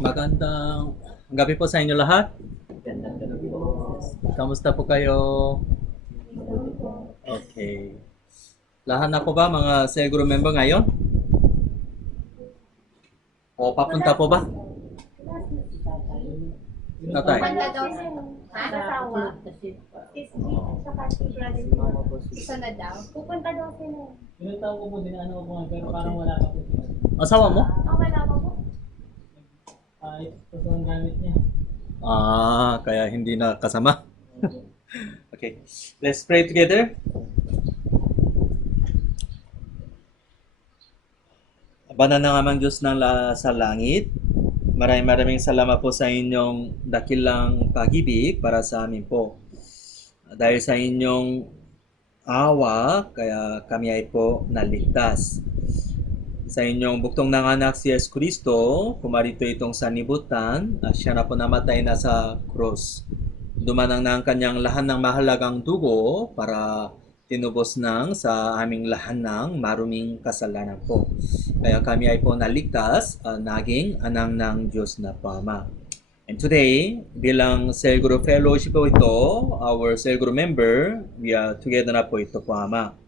Magandang gabi po sa inyo lahat. Kamusta po kayo? Okay. Lahat na po ba mga Seguro member ngayon? O papunta po ba? Tatay. Pupunta daw. Ha? Asawa. Isa na daw. Pupunta daw sila. Pinuntaw ko po din ano po pero parang wala pa po sila. Asawa mo? Wala pa po. Ito po ang gamit niya. Kaya hindi na kasama. Okay. Let's pray together. Banal na amang Diyos sa langit, maraming salamat po sa inyong dakilang pag-ibig para sa amin po. Dahil sa inyong awa, kaya kami ay po naligtas. Sa inyong buktong nanganak si Yesu Kristo, pumarito itong sanibutan, at siya na po namatay na sa krus. Dumanang na ang kanyang lahat ng mahalagang dugo para tinubos ng sa aming lahat ng maruming kasalanan po. Kaya kami ay po naligtas, naging anak ng Diyos na Ama. And today, bilang Cell Group Fellowship po ito, our Cell Group member, we are together na po ito po, Ama.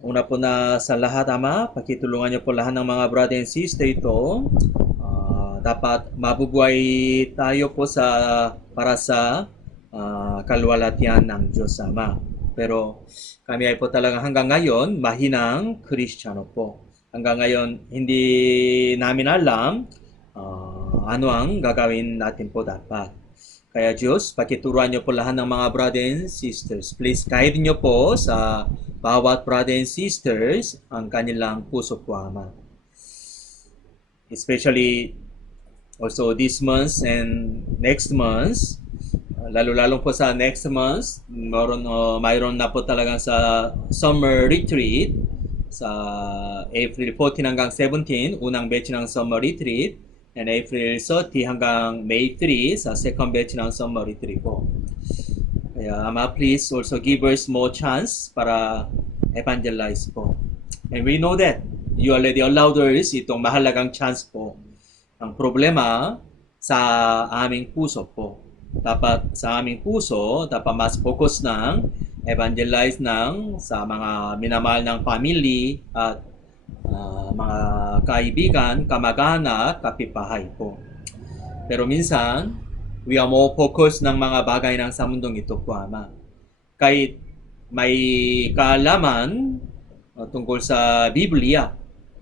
Una po na sa lahat, Ama, pakitulungan niyo po lahat ng mga brother and sister ito. Dapat mabubuhay tayo po para sa kalwalatian ng Diyos, Ama. Pero kami ay po talaga hanggang ngayon mahinang Kristiyano po. Hanggang ngayon hindi namin alam ano ang gagawin natin po dapat. Kaya Diyos, pakituruan niyo po lahat ng mga brother and sisters. Please guide niyo po sa bawat brother and sisters ang kanilang puso po, Ama. Especially also this month and next month, lalo-lalo po sa next month, mayroon na po talagang sa summer retreat sa April 14 hanggang 17, unang batch ng summer retreat, and April 30 hanggang May 3 sa second batch ng summer retreat po. Kaya Ama, please also give us more chance para evangelize po. And we know that you already allowed us itong mahalagang chance po. Ang problema sa aming puso po. Dapat sa aming puso, dapat mas focus ng evangelize sa mga minamahal ng family at mga kaibigan, kamag-anak, kapitbahay po. Pero minsan, we are more focused ng mga bagay sa mundong ito po, Ama. Kahit may kaalaman tungkol sa Biblia,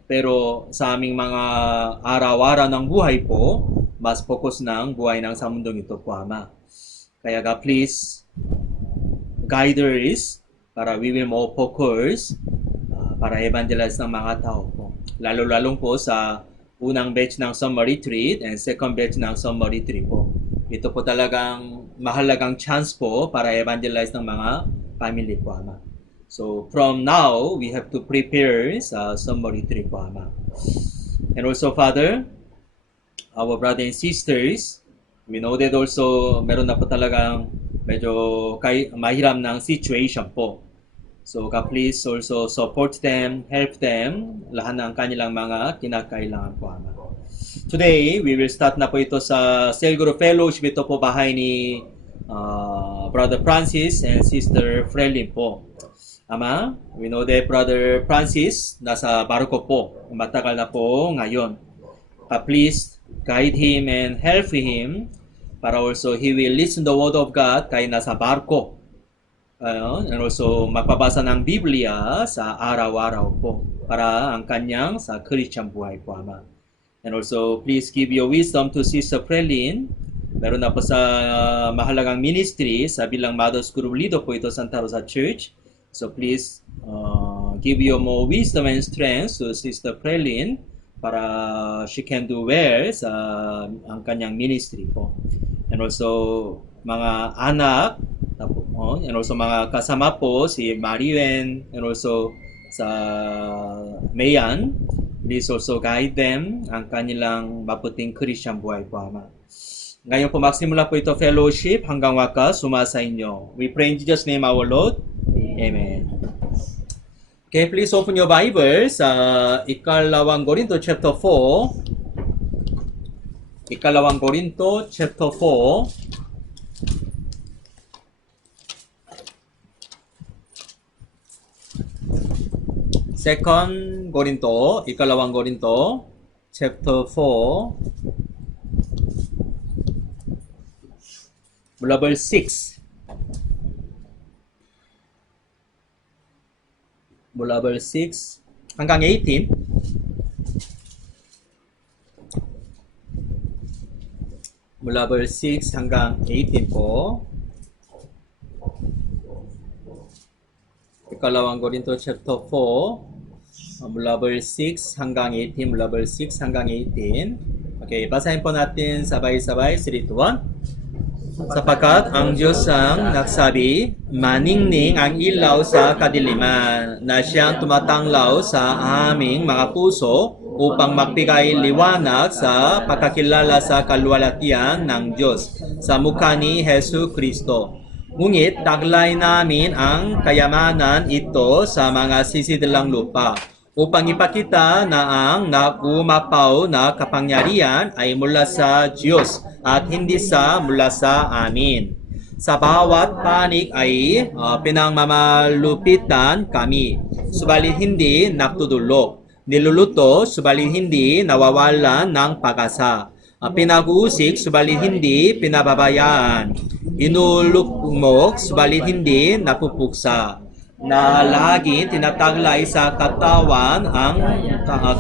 pero sa aming mga araw-araw ng buhay po, mas focus ng buhay sa mundong ito po, Ama. Kaya God, please guide us para we will more focus para evangelize ng mga tao po. Lalo-lalong po sa unang batch ng summer retreat and second batch ng summer retreat po. Ito po talagang mahalagang chance po para evangelize ng mga family po, Ama. So from now, we have to prepare sa summer retreat po, Ama. And also, Father, our brothers and sisters, we know that also meron na po talagang medyo mahirap ng situation po. So God, please also support them, help them, lahat ng kanilang mga kinakailangan po, Ama. Today, we will start na po ito sa Cell Group Fellowship. Ito po bahay ni Brother Francis and Sister Frelin po. Ama, we know that Brother Francis nasa barko po. Matagal na po ngayon. Please guide him and help him para also he will listen the word of God kahit nasa barko. And also magpabasa ng Biblia sa araw-araw po para ang kanyang sa Christian buhay po, Ama. And also please give your wisdom to Sister Frelin. Meron na po sa mahalagang ministry sa bilang Mother's Group Leader po ito Santa Rosa Church. So please give your more wisdom and strength to Sister Frelin para she can do well sa ang kanyang ministry po. And also mga anak, and also mga kasama po si Mariwen and also sa Mayan, please also guide them ang kanilang maputing Christian buhay po, Ama. Ngayon po magsimula po ito fellowship hanggang wakas sumasa inyo. We pray in Jesus' name our Lord. Amen. Okay, please open your Bible sa Ikalawang Korinto chapter 4. Ikalawang Korinto, chapter 4. Second Korinto, ikalawang Korinto, chapter 4. Mula verse 6. Mula verse 6 hanggang 18. Mula verse 6 hanggang 18 po. Ikalawang Korinto chapter 4. Mula verse 6 hanggang 18. Mula verse 6 hanggang 18. Okay, basahin po natin sabay-sabay. 3, 2, 1. Sapagkat ang Diyos ang nagsabi, maningning ang ilaw sa kadiliman, na siyang tumatanglaw sa aming mga puso upang magbigay liwanag sa pagkakilala sa kaluwalhatian ng Diyos sa mukha ni Hesus Kristo. Ngunit taglay namin ang kayamanan ito sa mga sisidilang lupa upang ipakita na ang nagumapaw na kapangyarihan ay mula sa Diyos at hindi mula sa amin. Sa bawat panig ay pinangmamalupitan kami, subalit hindi nagtutulog. Niluluto, subalit hindi nawawalan ng pag-asa. Pinag-uusik, subalit hindi pinababayaan. Inulukmok, subalit hindi napupuksa. Na lagi tinataglay sa katawan ang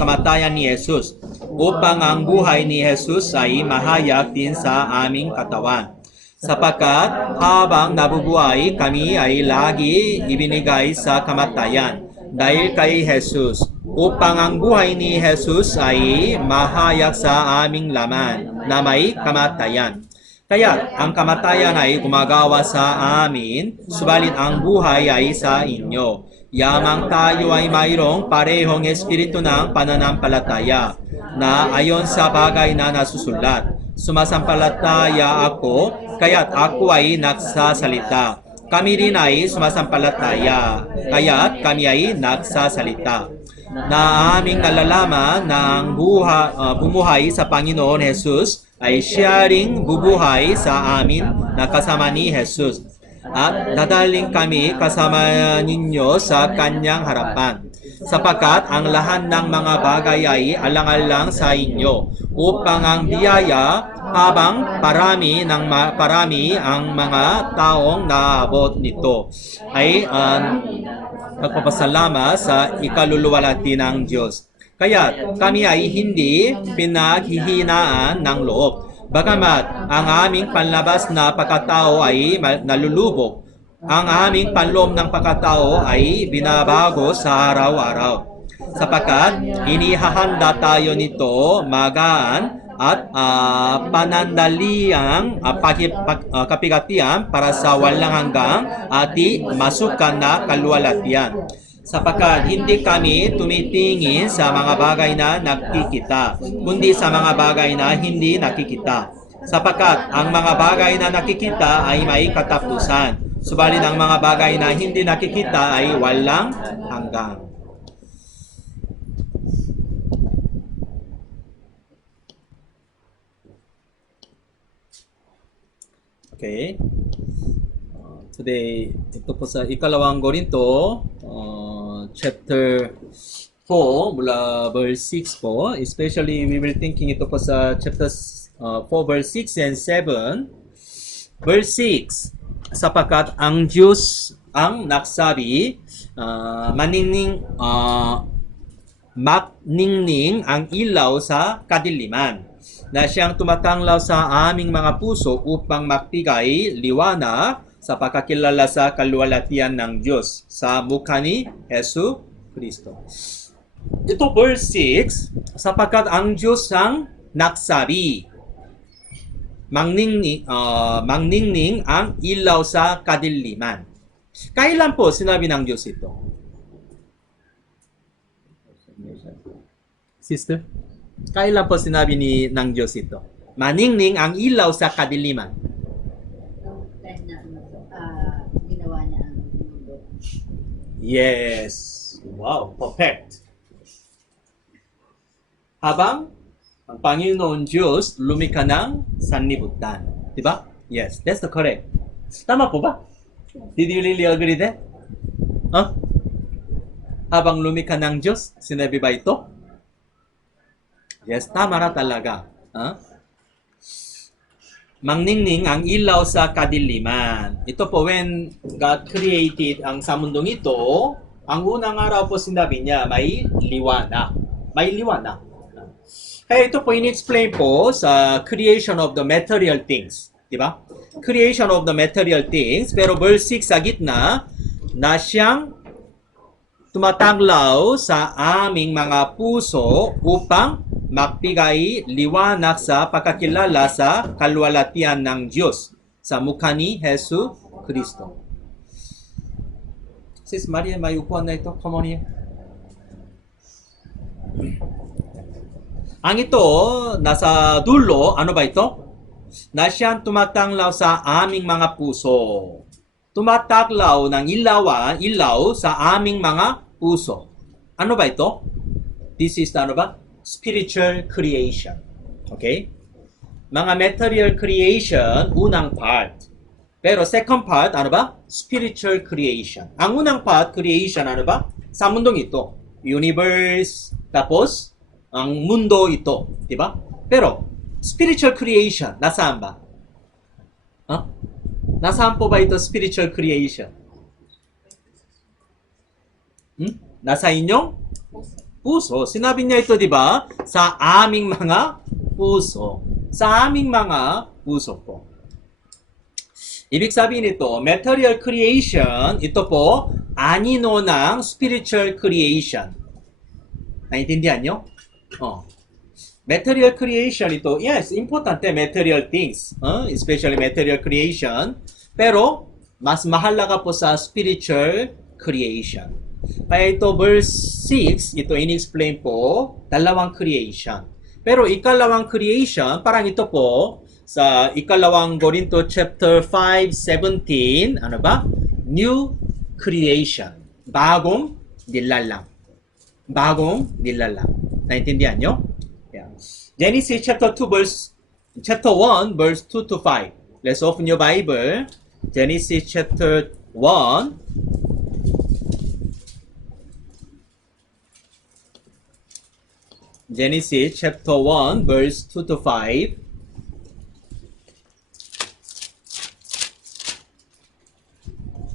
kamatayan ni Jesus upang ang buhay ni Jesus ay mahayag din sa aming katawan. Sapagkat habang nabubuhay kami ay lagi ibinigay sa kamatayan dahil kay Jesus upang ang buhay ni Jesus ay mahayag sa aming laman na may kamatayan. Kaya ang kamatayan ay gumagawa sa amin, subalit ang buhay ay sa inyo. Yamang tayo ay mayroong parehong espiritu ng pananampalataya na ayon sa bagay na nasusulat. Sumasampalataya ako, kaya't ako ay nagsasalita. Kami rin ay sumasampalataya, kaya't kami ay nagsasalita. Na aming nalalaman na ang bumuhay sa Panginoon Jesus ay siya ring bubuhay sa amin na kasama ni Jesus. At dadaling kami kasama ninyo sa kanyang harapan. Sapagkat ang lahat ng mga bagay ay alang-alang sa inyo upang ang biyaya habang parami ang mga taong naabot nito ay nagpapasalamat sa ikaluluwalhati ng Diyos. Kaya kami ay hindi pinaghihinaan ng loob. Bagamat ang aming panlabas na pagkatao ay nalulubog, ang aming panloob ng pagkatao ay binabago sa araw-araw. Sapagkat inihahanda tayo nito magaan at panandaliang kapigatian para sa walang hanggang ati masukan na kaluwalhatian. Sapagkat hindi kami tumitingin sa mga bagay na nakikita, kundi sa mga bagay na hindi nakikita. Sapagkat ang mga bagay na nakikita ay may katapusan, subalit ang mga bagay na hindi nakikita ay walang hanggan. Okay. Today, ito po sa ikalawang Korinto, chapter 4, mula verse 6 po. Especially, we will thinking ito po sa chapter 4, verse 6 and 7. Verse 6, sapagkat ang Diyos ang nagsabi, makningning ang ilaw sa kadiliman, na siyang tumatanglaw sa aming mga puso upang magbigay liwanag sa pagkakilala sa kaluwalhatian ng Diyos sa mukha ni Hesus Kristo. Ito verse 6, sapagkat ang Diyos ang nagsabi, mangningning ang ilaw sa kadiliman. Kailan po sinabi ng Diyos ito? Sister? Kailan po sinabi ng Diyos ito? Maningning ang ilaw sa kadiliman. Ginawa niya ang mundo. Yes. Wow, perfect. Habang Ang Panginoon Diyos, lumikha ng sanlibutan. Diba? Yes, that's the correct. Tama po ba? Did you really agree that? Huh? Habang lumikha ng Diyos, sinabi ba ito? Yes, tama na talaga. Huh? Mangningning ang ilaw sa kadiliman. Ito po, when God created ang samundong ito, ang unang araw po sinabi niya, may liwanag. May liwanag. Kaya ito po, in-explain po sa creation of the material things. Diba? Creation of the material things. Pero verse 6 sa gitna, na siyang tumataglaw sa aming mga puso upang magbigay liwanag sa pagkakilala sa kalwalatian ng Diyos sa mukha ni Hesu Kristo. Sis Maria, may upuan na ito. Come on here. Ang ito, nasa dulo, ano ba ito? Na siyang tumataglaw sa aming mga puso. Tumataglaw ng ilaw sa aming mga puso. Ano ba ito? This is ano ba? Spiritual creation. Okay? Mga material creation, unang part. Pero second part, ano ba? Spiritual creation. Ang unang part, creation, ano ba? Sa mundong ito. Universe, tapos, ang mundo ito. Diba? Pero, spiritual creation, nasaan ba? Huh? Nasaan po ba ito spiritual creation? Nasa inyong puso. Sinabi niya ito, di ba? Sa aming mga puso. Sa aming mga puso po. Ibig sabihin ito, material creation, ito po, anino ng spiritual creation. Naintindihan nyo? Oh. Material creation ito, yes, importante material things, especially material creation, pero mas mahalaga po sa spiritual creation. Kaya ito verse 6, ito in-explain po, dalawang creation. Pero ikalawang creation, parang ito po, sa ikalawang Corinto chapter 5:17, ano ba? New creation. Bagong nilalang. Bagong nilalang. Naintindihan nyo? Yeah. Genesis chapter 1 verse 2 to 5. Let's open your Bible. Genesis chapter 1. Genesis chapter 1 verse 2 to 5.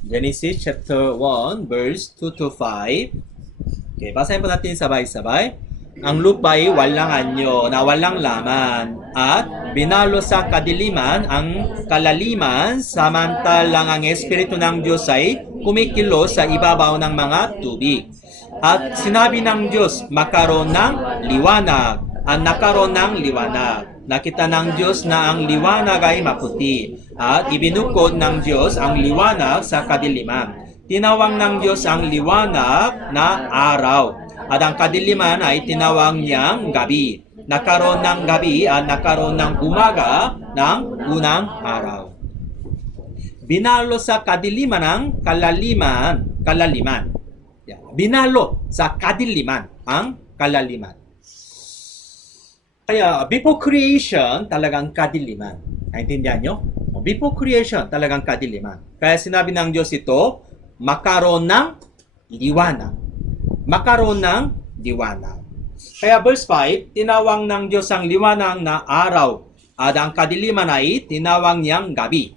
Genesis chapter 1 verse 2 to 5. Okay, basahin po natin sabay-sabay. Ang lupa'y walang anyo na walang laman at binalo sa kadiliman ang kalaliman samantalang ang Espiritu ng Diyos ay kumikilos sa ibabaw ng mga tubig. At sinabi ng Diyos, makaroon ng liwanag. At nakaroon ng liwanag. Nakita ng Diyos na ang liwanag ay maputi. At ibinukod ng Diyos ang liwanag sa kadiliman. Tinawag ng Diyos ang liwanag na araw. At ang kadiliman ay tinawag niyang gabi. Nakaroon ng gabi at nakaroon ng umaga ng unang araw. Binalo sa kadiliman ang kalaliman. Yeah. Binalo sa kadiliman ang kalaliman. Kaya before creation, talagang kadiliman. Naintindihan nyo? Before creation, talagang kadiliman. Kaya sinabi ng Diyos ito, makaroon ng liwanag. Makaroon ng liwanag. Kaya verse 5, tinawag ng Diyos ang liwanag na araw at ang kadiliman ay tinawag niyang gabi.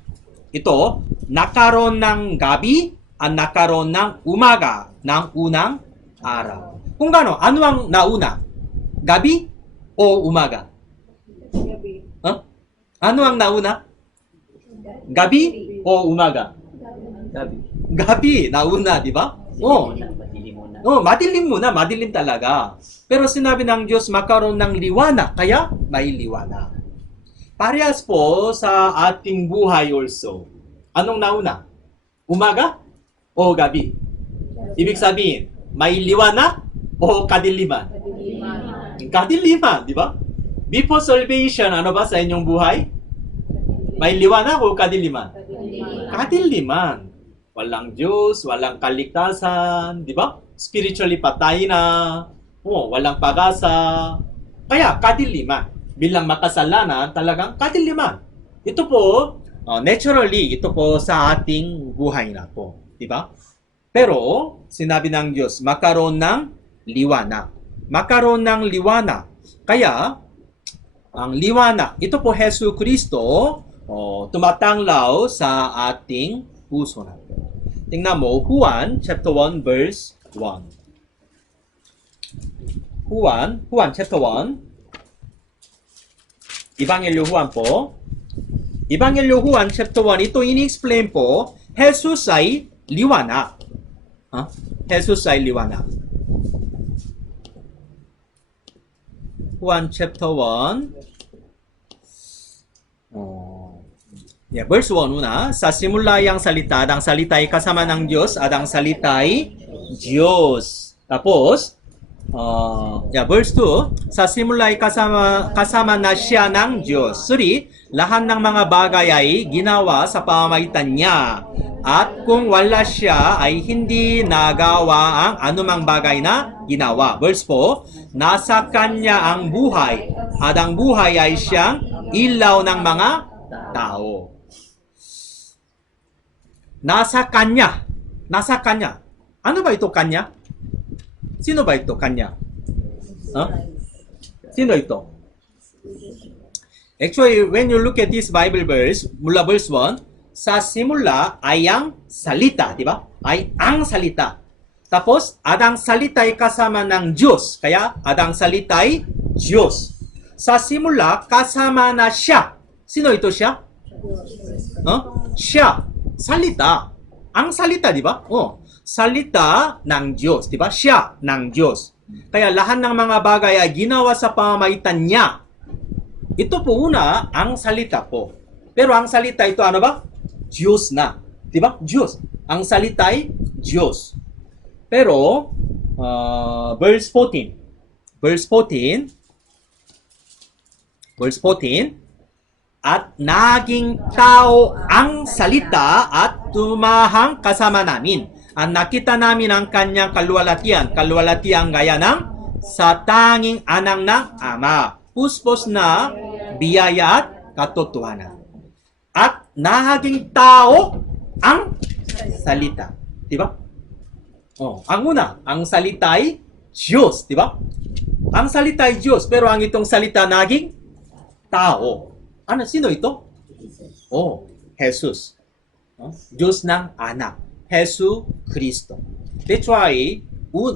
Ito, nakaroon ng gabi at nakaroon ng umaga ng unang araw. Kung gano, ano ang nauna? Gabi o umaga? Gabi. Huh? Ano ang nauna? Gabi o umaga? Gabi. Gabi, nauna, di ba? Oo. Oh, madilim muna, madilim talaga. Pero sinabi ng Diyos, makaroon ng liwanag, kaya may liwanag. Parehas po sa ating buhay also. Anong nauna? Umaga o gabi? Ibig sabihin, may liwanag o kadiliman? Kadiliman, di ba? Before salvation, ano ba sa inyong buhay? May liwanag o kadiliman? Kadiliman. Walang Diyos, walang kaligtasan, di ba? Spiritually patay na, walang pag-asa. Kaya kadiliman. Bilang makasalanan, talagang kadiliman. Ito po, naturally, ito po sa ating buhay na po. Di ba? Pero, sinabi ng Diyos, makaroon ng liwanag. Makaroon ng liwanag. Kaya, ang liwanag, ito po Hesus Kristo, tumatanglaw sa ating puso natin. Tingnan mo, Juan chapter 1 verse 1. Juan chapter 1. Ebanghelyo Juan po. Ebanghelyo Juan chapter 1, ito ini-explain po, Jesus ay liwanag. Jesus ay liwanag. Juan chapter 1. Verse 1 una. Sa simula ang salita, ang salita ay kasama ng Diyos, at ang salita ay Diyos. Tapos, verse 2. Sa simula ay kasama na siya ng Diyos. 3. Lahat ng mga bagay ay ginawa sa pamamagitan niya. At kung wala siya, ay hindi nagawa ang anumang bagay na ginawa. Verse 4, nasa kanya ang buhay, at ang buhay ay siyang ilaw ng mga tao. Nasa kanya. Nasa kanya. Ano ba ito kanya? Sino ba ito kanya? Sino ito? Actually, when you look at this Bible verse, mula verse 1, sa simula ay ang salita, di ba? Ay ang salita. Tapos, at ang salita ay kasama ng Diyos. Kaya, at ang salita ay Diyos. Sa simula, kasama na siya. Sino ito siya? Siya. Salita. Ang salita, di ba? Salita ng Diyos, di ba? Siya ng Diyos. Kaya lahat ng mga bagay ay ginawa sa pamamagitan niya. Ito po una, ang salita po. Pero ang salita ito ano ba? Diyos na. Di ba? Diyos. Ang salita ay Diyos. Pero, verse 14. Verse 14. At naging tao ang salita at tumahang kasama namin. At nakita namin ang kanyang kaluwalhatian gaya ng sa tanging anak ng Ama. Puspos na biyaya at katotohanan. At naging tao ang salita. Di ba? Ang una, ang salita ay Diyos. Di ba? Ang salita ay Diyos, pero ang itong salita naging tao. Sino ito? Jesus. Diyos ng anak. Hesus Kristo. That's why,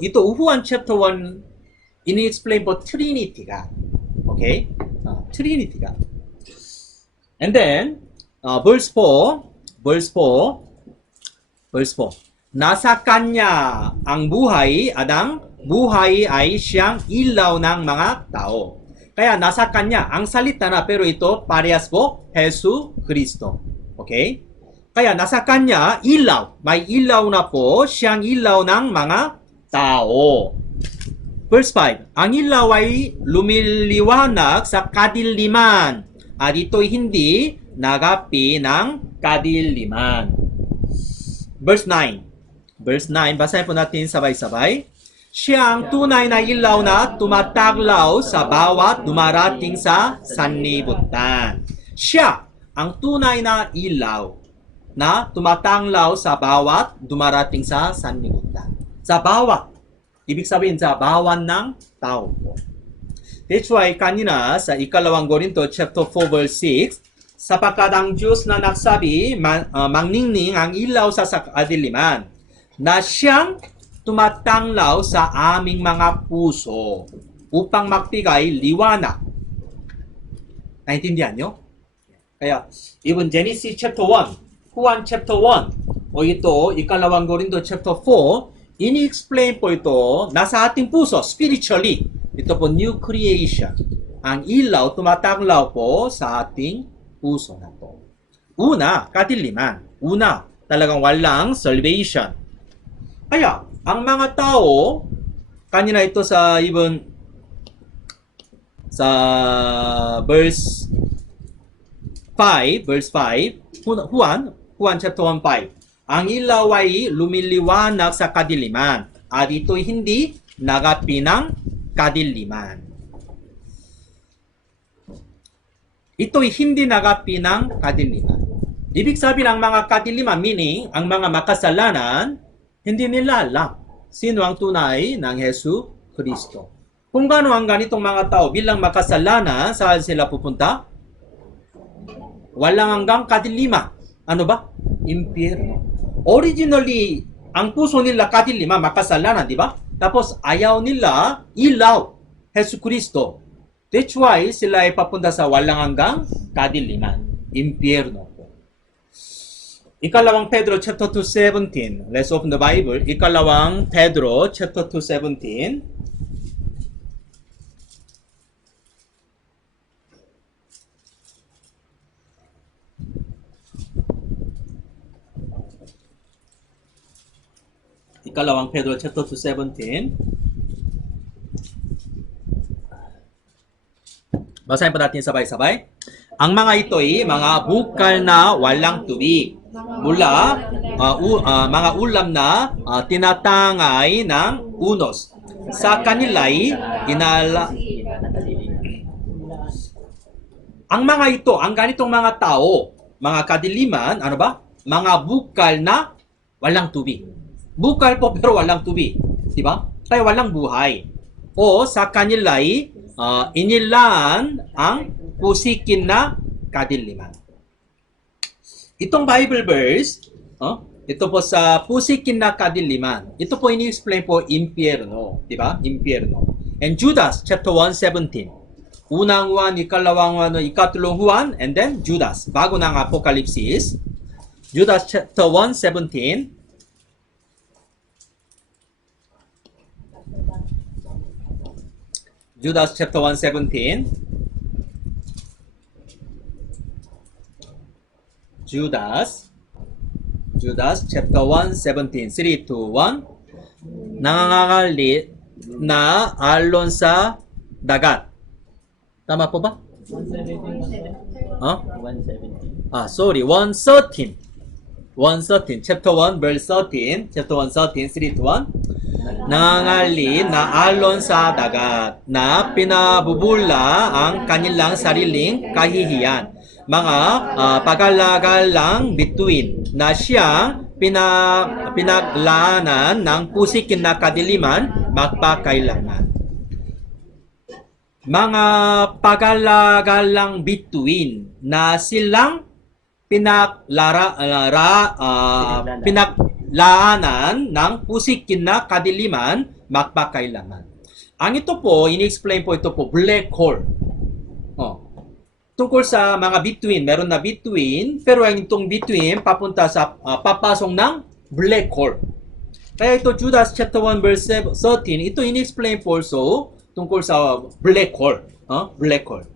ito Juan chapter 1, ini-explain po Trinity God. Okay? Trinity God. And then, verse 4. Nasa kanya ang buhay, at ang buhay ay siyang ilaw ng mga tao. Kaya nasa kanya ang salita na, pero ito parehas po Hesus Kristo. Okay? Kaya nasa kanya ilaw. May ilaw na po, siyang ilaw ng mga tao. Verse 5. Ang ilaw ay lumiliwanag sa kadiliman, at ito'y hindi nagapi ng kadiliman. Verse 9. Basahin po natin sabay-sabay. Siya ang tunay na ilaw na tumataglaw sa bawat dumarating sa sanlibutan. Siya ang tunay na ilaw na tumatanglaw sa bawat dumarating sa sanlibutan. Sa bawat. Ibig sabihin sa bawat ng tao. That's why kanina sa 2 Korinto chapter 4 verse 6, sapagkat ang Diyos na nagsabi, mangningning ang ilaw sa kadiliman, na siyang tumatanglaw sa aming mga puso upang magbigay liwanag. Naintindihan nyo? Kaya, even Genesis chapter 1, Juan chapter 1, o ito, 2 Korinto chapter 4, ini-explain po ito, nasa ating puso, spiritually. Ito po, new creation. Ang ilaw, tumatanglaw po sa ating puso na po. Una, kadiliman. Una, talagang walang salvation. Kaya, ang mga tao, kanina ito sa even sa verse 5, Juan chapter 1:5. Ang ilaw ay lumiliwanag sa kadiliman, at ito'y hindi nagapi ng kadiliman. ito'y hindi nagapi ng kadiliman. Ibig sabihin ang mga kadiliman, meaning ang mga makasalanan, hindi nila alam sino ang tunay ng Yesu Kristo. Kung gaano ang ganitong mga tao bilang makasalanan, saan sila pupunta? Walang hanggang kadiliman. Ano ba? Impyerno. Originally, ang puso nila kadiliman, makasalanan, di ba? Tapos ayaw nila ilaw, Yesu Kristo. That's why sila ay papunta sa walang hanggang kadiliman, impyerno. Ikalawang Pedro chapter 2:17. Let's open the Bible. Ikalawang Pedro chapter 2:17. Ikalawang Pedro chapter 2:17. Basahin pa natin sabay-sabay. Ang mga ito'y mga bukal na walang tubig mula mga ulam na tinatangay ng unos. Sa kanila'y ang mga ito, ang ganitong mga tao, mga kadiliman, ano ba? Mga bukal na walang tubig. Bukal po pero walang tubig. Di ba? Kaya walang buhay. O sa kanila'y inilaan ang pusikin na kadiliman. Itong Bible verse, ito po sa pusikin na kadiliman. Ito po ini-explain po impyerno, di ba? Impyerno. And Judas chapter 1:17. Unang Juan, ikalawang Juan, ikatlong Juan, and then Judas. Bago ng Apokalipsis. Judas chapter 1:17. Judas chapter 1:17. Judas chapter 1:17. 3, 2, 1. Nangangalit na alon sa dagat. Tama po ba? 117. Huh? 117. Sorry. 1:13. 1:13. Chapter 1 verse 13. Chapter 1:13. 3 to 1. Nangangali na alon sa dagat na pinabubula ang kanilang sariling kahihiyan. Mga pagalagalang bituin na siyang pinaglaanan ng pusikin na kadiliman magpakailanman. Mga pagalagalang bituin na silang pinaglaanan ng pusikin na kadiliman magpakailanman. Ang ito po, ini-explain po ito po, black hole. Tungkol sa mga bituin, meron na bituin, pero ang itong bituin papunta sa papasok ng black hole. Kaya ito, Judas chapter 1 verse 13, ito ini-explain po also tungkol sa black hole. Black hole.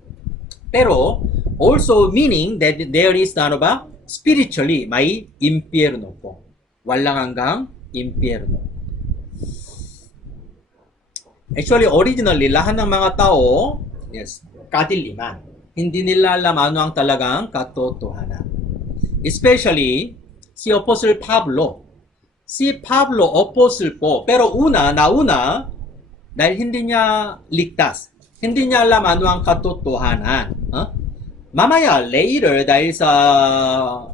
Pero, also meaning that there is, ano ba? Spiritually, may impyerno po. Walang hanggang impyerno. Actually, originally, lahat ng mga tao, yes, kadiliman. Hindi nila alam ano ang talagang katotohanan. Especially, si Apostle Pablo. Si Pablo, apostle po. Pero nauna, dahil hindi niya ligtas. Hindi niya alam ano ang katotohanan. Mamaya, later, dahil sa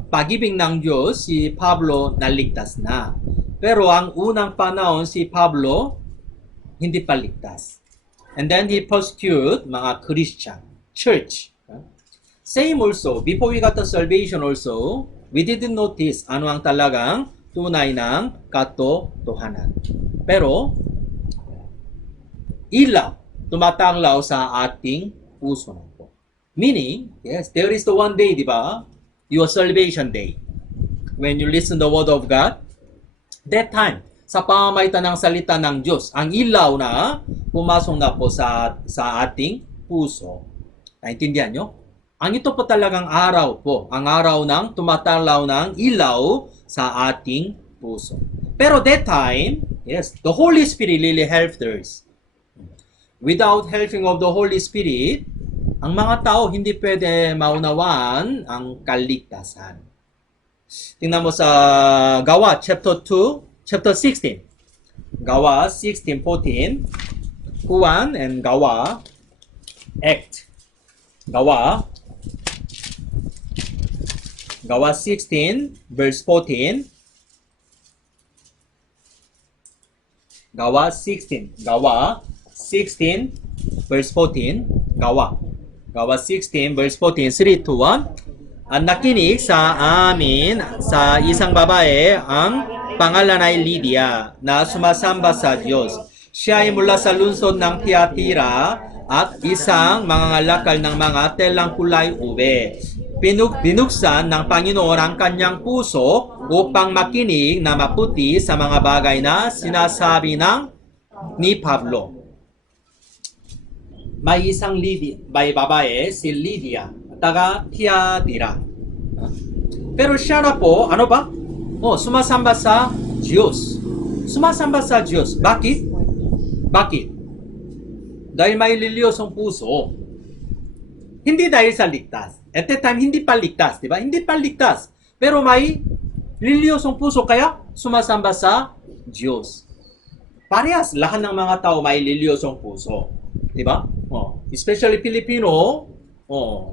pag-ibig ng Diyos, si Pablo naligtas na. Pero ang unang panahon, si Pablo, hindi pa ligtas. And then he persecuted mga Christian, church. Same also, before we got the salvation also, we didn't notice ano ang talagang tunay ng katotohanan. Pero, ilaw, tumatanglaw sa ating puso na po. Meaning, yes, there is the one day, di ba? Your salvation day. When you listen the word of God, that time, sa pamamagitan ng salita ng Diyos, ang ilaw na pumasok na po sa ating puso. Naintindihan nyo? Ang ito po talagang araw po, ang araw ng tumatanglaw ng ilaw sa ating puso. Pero that time, yes, the Holy Spirit really helped us. Without helping of the Holy Spirit, ang mga tao hindi pwede maunawaan ang kaligtasan. Tingnan mo sa Gawa chapter 2, chapter 16. Gawa 16:14. Juan and Gawa Act. Gawa Gawa 16, verse 14. Gawa 16, verse 14. Gawa 16, verse 14. 3, 2, 1. At nakinig sa amin sa isang babae ang pangalan ay Lydia na sumasamba sa Diyos. Siya ay mula sa lungsod ng Tiatira at isang mangangalakal ng mga telang kulay ube. Binuksan ng Panginoon ang kanyang puso upang makinig na maputi sa mga bagay na sinasabi ni Pablo. May isang may babae, si Lydia, taga Tiatira. Pero siya na po, ano ba? Sumasamba sa Diyos. Sumasamba sa Diyos. Bakit? Dahil may liliyosong puso. Hindi dahil sa ligtas. At that time, hindi pa ligtas, di ba? Hindi pa ligtas. Pero may liliyosong puso, kaya sumasamba sa Diyos. Parehas, lahat ng mga tao may liliyosong puso. Di ba? Especially Filipino,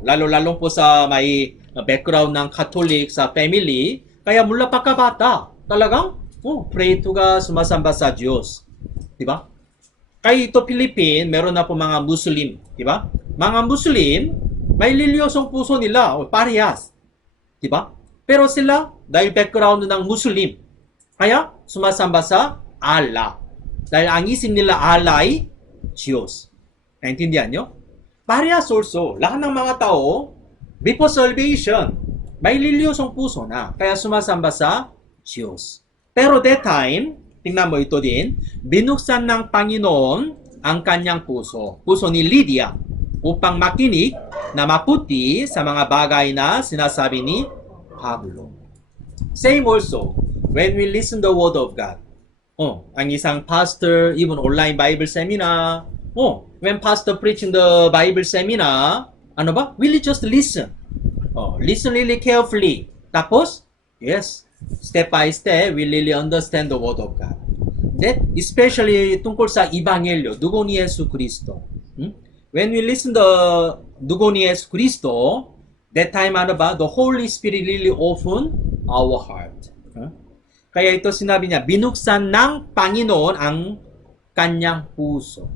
lalo-lalo po sa may background ng Catholic sa family, kaya mula pagkabata, talagang pray to God, sumasamba sa Diyos. Di ba? Kaya ito Philippine, meron na po mga Muslim, di ba? Mga Muslim, may liliyosong puso nila, parehas. Di ba? Pero sila, dahil background ng Muslim, kaya sumasamba sa Allah. Dahil ang isip nila Allah ay Diyos. Naintindihan nyo? Parehas also, lahat ng mga tao, before salvation, may liliyosong puso na, kaya sumasamba sa Diyos. Pero that time, tingnan mo ito din, binuksan ng Panginoon ang kanyang puso ni Lydia, upang makinig na maputi sa mga bagay na sinasabi ni Pablo. Same also, when we listen the Word of God. Ang isang pastor, even online Bible seminar, when pastor preaching the Bible seminar, ano ba? Really just listen. Listen really carefully. Tapos, yes, step by step, we really understand the Word of God. That, especially tungkol sa Ebanghelyo, dugo ni Yesu Kristo. When we listen the dugo ni Yesu Kristo, that time, ano ba? The Holy Spirit really open our heart. Kaya ito sinabi niya, binuksan ng Panginoon ang kanyang puso.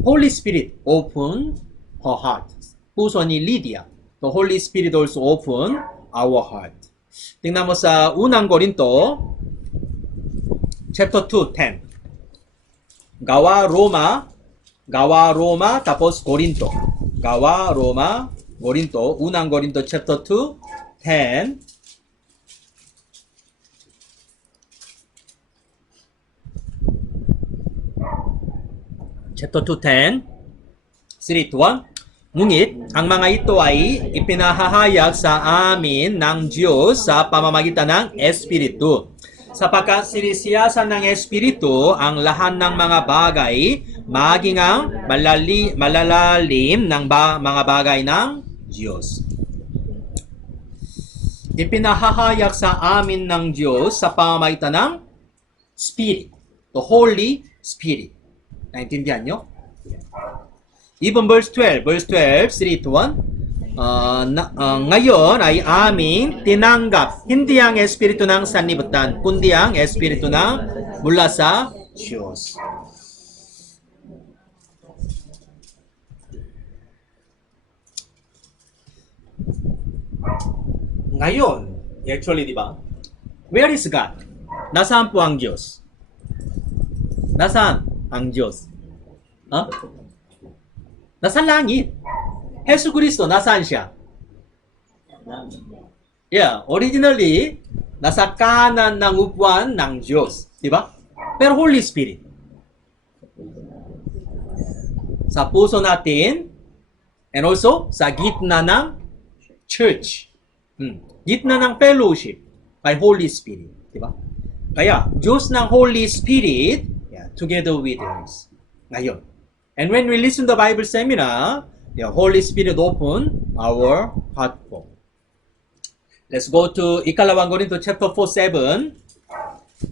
Holy Spirit open her heart. Puso ni Lydia. The Holy Spirit also open our heart. Tingnan mo sa unang Korinto, chapter 2, 10. Gawa Roma, tapos Korinto. Gawa Roma, Korinto, unang Korinto, chapter 2, 10. Chapter 2, 10. 3 to 1. Ngunit, ang mga ito ay ipinahahayag sa amin ng Diyos sa pamamagitan ng Espiritu. Sapagkat sinisiyasan ng Espiritu ang lahat ng mga bagay, maging ang malalalim ng mga bagay ng Diyos. Ipinahahayag sa amin ng Diyos sa pamamagitan ng Spirit, the Holy Spirit. Naintindihan nyo? Even verse 12, 3 to 1. Ngayon ay aming tinanggap, hindi ang Espiritu ng sanlibutan, kundi ang Espiritu na mula sa Diyos. Ngayon, actually, di ba? Where is God? Nasaan po ang Diyos? Nasaan ang Diyos? Nasa langit. Yesu Kristo, nasaan siya? Yeah, originally, nasa kanan ng upuan ng Diyos. Diba? Pero Holy Spirit. Sa puso natin, and also, sa gitna ng church. Gitna ng fellowship, by Holy Spirit. Diba? Kaya, Diyos ng Holy Spirit, together with us. Ngayon. And when we listen to the Bible seminar, the Holy Spirit open our heart for. Let's go to Ikalawang Korinto chapter 4:7.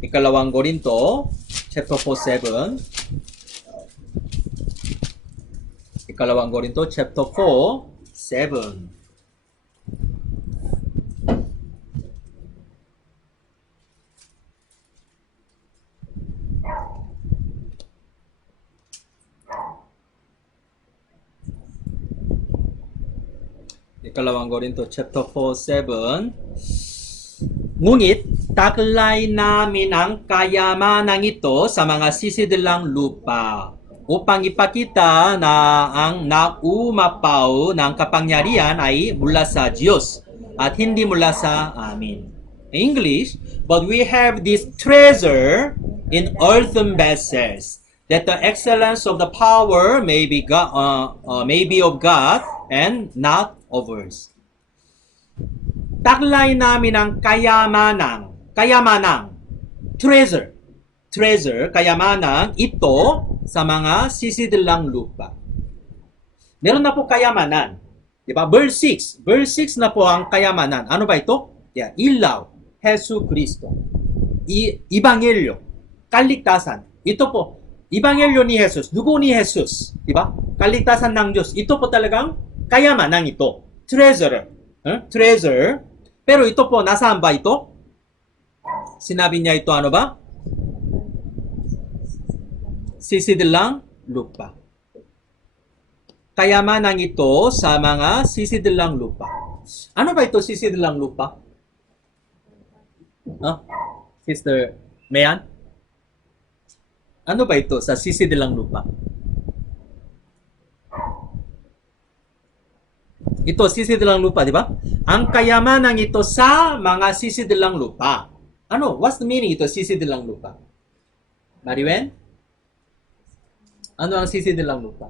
Ikalawang Korinto chapter 4:7. Ikalawang Korinto chapter 4:7. Ikalawang Korinto chapter 4:7. Ngunit taglay namin ang kayamanang ito sa mga sisidilang lupa upang ipakita na ang naumapaw ng kapangyarihan ay mula sa Diyos at hindi mula sa amin. English, but we have this treasure in earthen vessels, that the excellence of the power may be of God and not of us. Taglay namin ang kayamanang, treasure, kayamanang ito sa mga sisidilang lupa. Meron na po kayamanan. Diba? Verse 6 na po ang kayamanan. Ano ba ito? Yeah, ilaw, Hesu Kristo. Ibangelyo, kaligtasan. Ito po, Ibangelyo ni Jesus. Dugo ni Jesus. Diba? Kaligtasan ng Diyos. Ito po talagang kayamanan ito. Treasure. Treasure. Pero ito po, nasaan ba ito? Sinabi niya ito, ano ba? Sisidilang lupa. Kayamanan ito sa mga sisidilang lupa. Ano ba ito, sisidilang lupa? Sister Mayan? Ano ba ito sa sisidilang lupa? Ito, sisidilang lupa, di ba? Ang kayamanan ito sa mga sisidilang lupa. Ano? What's the meaning ito, sisidilang lupa? Mariwen? Ano ang sisidilang lupa?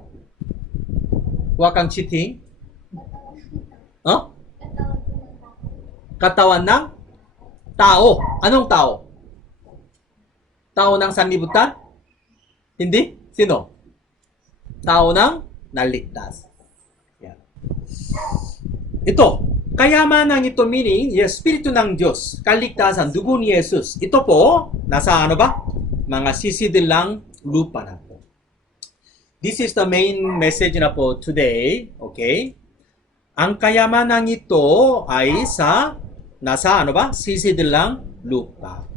Huwag kang cheating? Katawan ng tao. Anong tao? Tao ng sanlibutan? Hindi? Sino? Tao ng naligtas. Yeah. Ito, kayamanan ito meaning, Espiritu ng Diyos, kaligtasan, dugo ni Jesus. Ito po, nasa ano ba? Mga sisidilang lupa na po. This is the main message na po today. Okay? Ang kayamanan ito ay nasa ano ba? Sisidilang lupa.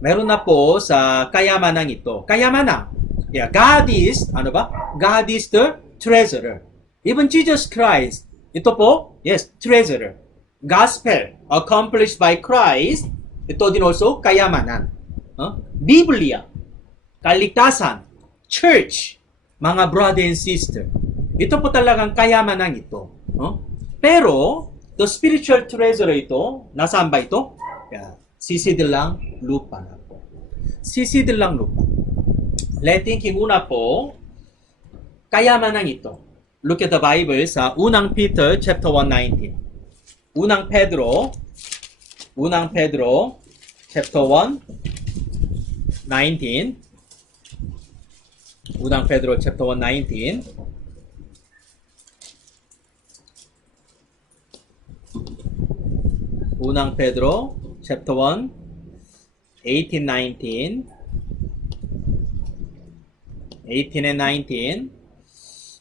Meron na po sa kayamanan ito. Kayamanan. Yeah, God is, ano ba? God is the treasurer. Even Jesus Christ, ito po, yes, treasurer. Gospel, accomplished by Christ, ito din also kayamanan. Biblia, kaligtasan, church, mga brother and sister. Ito po talagang kayamanan ito. Pero, the spiritual treasure ito, nasaan ba ito? Yeah, sisidilang lupa na po. Sisidilang lupa. Let's thinking muna po, kayamanan ito. Look at the Bible sa 1 Peter chapter 1:19. 1 Pedro chapter 1:19. 1 Pedro chapter 1:19. Unang Pedro chapter 1 18 and 19.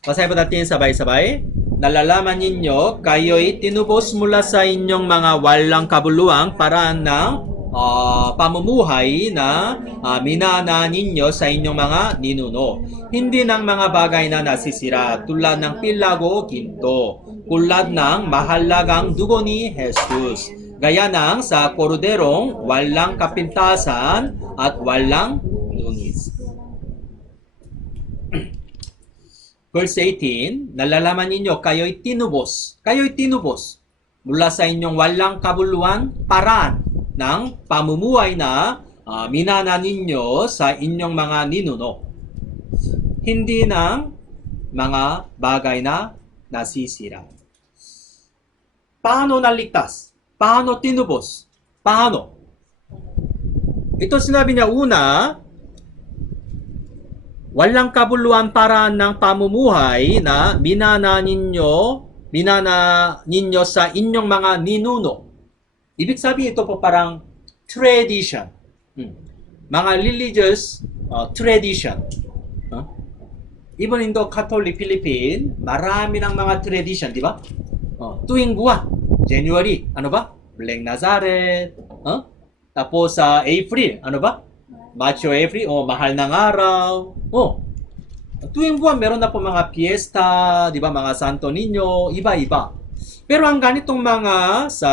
Basahin po natin sabay-sabay. Nalalaman ninyo, kayo'y tinubos mula sa inyong mga walang kabuluhang paraan ng pamumuhay na minana ninyo sa inyong mga ninuno. Hindi ng mga bagay na nasisira tulad ng pilago o ginto, tulad ng mahalagang dugo ni Jesus. Gaya ng sa koroderong walang kapintasan at walang lungis. Verse 18, nalalaman ninyo, kayo'y tinubos mula sa inyong walang kabuluhan paraan ng pamumuhay na minana ninyo sa inyong mga ninuno. Hindi ng mga bagay na nasisira. Paano naligtas? Paano tinubos? Paano? Ito sinabi niya una, walang kabuluhan paraan ng pamumuhay na minana ninyo sa inyong mga ninuno. Ibig sabihin ito po parang tradition. Mga religious tradition. Even in the Catholic Philippines, marami ng mga tradition, di ba? Tuwing buwan, January, ano ba? Bleng Nazareth. Tapos sa April, ano ba? Macho April, mahal ng araw. Tuwing buwan, meron na po mga fiesta, di ba? Mga Santo Niño, iba-iba. Pero ang ganitong mga sa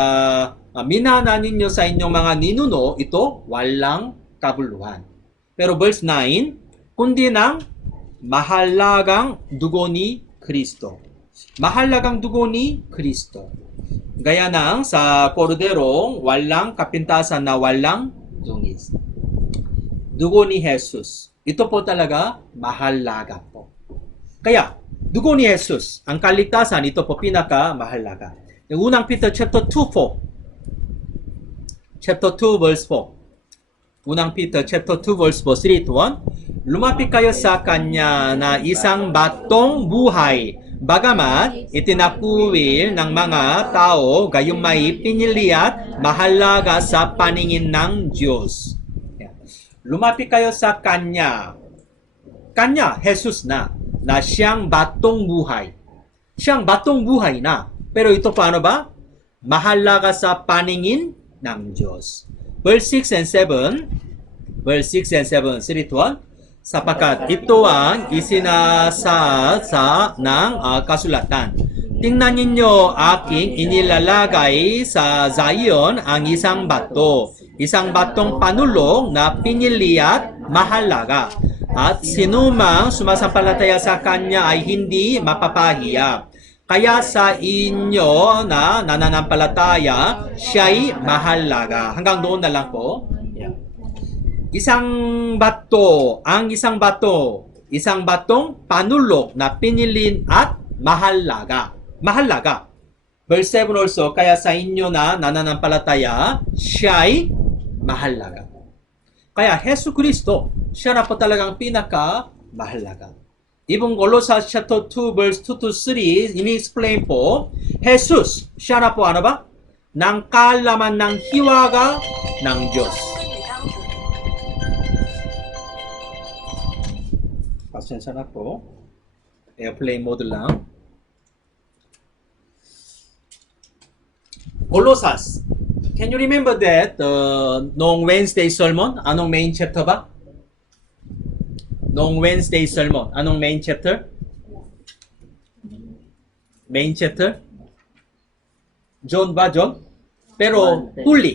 minana ninyo sa inyong mga ninuno, ito walang kabuluhan. Pero verse 9, kundi ng mahalagang dugo ni Kristo. Mahalagang dugo ni Kristo. Gaya ng sa korderong walang kapintasan na walang dungis. Dugo ni Jesus. Ito po talaga mahalaga po. Kaya, dugo ni Jesus, ang kaligtasan, ito po pinaka-mahalaga. Yung unang Peter chapter 2 po. Chapter 2 verse 4. Unang Peter chapter 2 verse 4, 3 to 1. Lumapit kayo sa Kanya na isang batong buhay, bagamat itinakwil ng mga tao, gayong may pinili at mahalaga sa paningin ng Diyos. Lumapit kayo sa Kanya. Kanya, Jesus na siyang batong buhay. Siyang batong buhay na. Pero ito paano ba? Mahalaga sa paningin ng Diyos. Verse 6 and 7. Verse 6 and 7. 3 to 1. Sapagkat ito ang isinasa ng kasulatan. Tingnan ninyo aking inilalagay sa Zion ang isang bato. Isang batong panulong na pinili at mahalaga. At sinumang sumasampalataya sa Kanya ay hindi mapapahiya. Kaya sa inyo na nananampalataya, siya'y mahalaga. Hanggang doon na lang po. Isang batong panulong na pinili at mahalaga. Mahalaga. Verse 7 also, kaya sa inyo na nananampalataya, siya'y mahalaga. Kaya Hesus Kristo, siya na po talagang pinaka-mahalaga. Ibang Colossus chapter 2 verse 2 to 3, ini-explain po, Jesus, siya na po ano ba? Ng kalaman ng hiwaga ng Diyos. Pasensya na po. Airplane mode lang. Colossus. Can you remember that noong Wednesday sermon, anong main chapter ba? Noong Wednesday sermon, anong main chapter? Main chapter? John ba, John? Pero huli,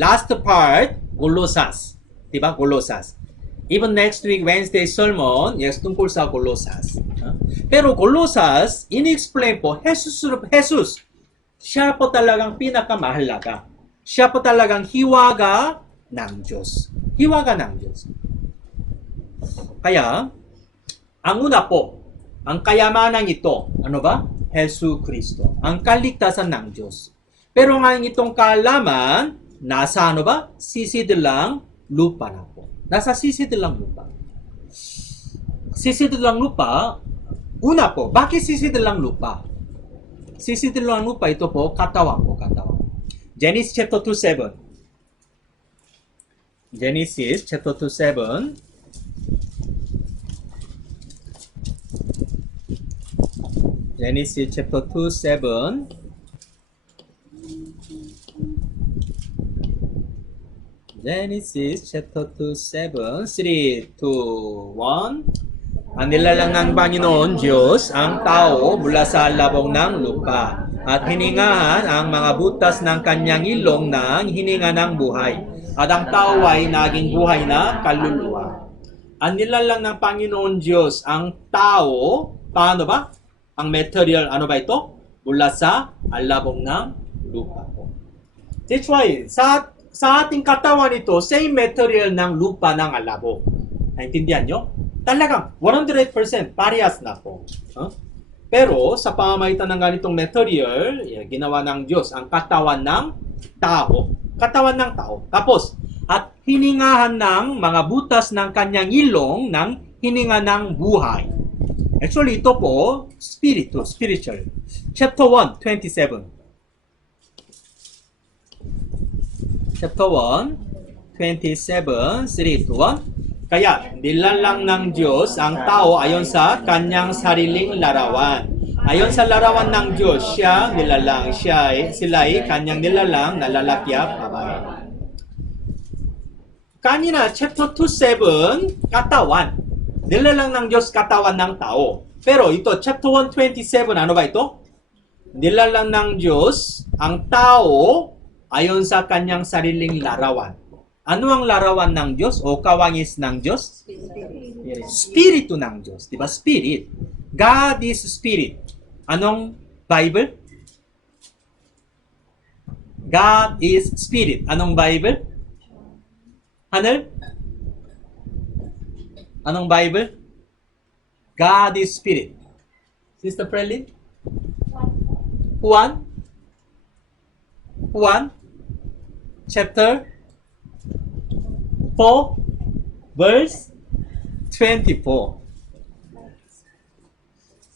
last part, Colossus. Diba? Colossus. Even next week, Wednesday sermon, yes, tungkol sa Colossus. Pero Colossus, in-explain po, Jesus, siya po talagang pinakamahalaga. Siya po talagang hiwaga ng Diyos. Hiwaga ng Diyos. Kaya, ang una po, ang kayamanan ito, ano ba? Hesus Kristo. Ang kaligtasan ng Diyos. Pero ngayon itong kaalaman, nasa ano ba? Sisidilang lupa na po. Nasa sisidilang lupa. Sisidilang lupa, una po, bakit sisidilang lupa? Sisidilang lupa, ito po, katawan po, katawan. Genesis chapter 2:7. Genesis chapter 2:7. Genesis chapter 2:7. Genesis chapter 2:7. 3, 2, 1. Ang nilalang ng Panginoon Diyos ang tao mula sa labong ng lupa at hiningahan ang mga butas ng kanyang ilong ng hininga ng buhay. At ang tao ay naging buhay na kaluluwa. Ang nilalang ng Panginoon Diyos ang tao, paano ba? Ang material, ano ba ito? Mula sa alabong ng lupa po. That's why, sa ating katawan ito, same material ng lupa ng alabo. Naintindihan nyo? Talagang 100% parehas na po. Pero sa pamamagitan ng ganitong material, ginawa ng Diyos ang katawan ng tao. Katawan ng tao. Tapos, at hiningahan ng mga butas ng kanyang ilong ng hininga ng buhay. Actually, ito po, spiritual. Chapter 1, 27. Chapter 1, 27, 3 to 1. Kaya, nilalang ng Diyos ang tao ayon sa kanyang sariling larawan. Ayon sa larawan ng Diyos, siya nilalang, sila'y kanyang nilalang na lalaki at babae. Kanina, chapter 2:7, katawan. Nilalang ng Diyos katawan ng tao. Pero ito, chapter 1:27, ano ba ito? nilalang ng Diyos ang tao ayon sa kanyang sariling larawan. Ano ang larawan ng Diyos o kawangis ng Diyos? Spirito ng Diyos. Diba? Spirit. God is Spirit. Anong Bible? God is Spirit. Anong Bible? Hanel? Anong Bible? God is Spirit. Sister Prelin? Juan? Chapter 4, verse 24.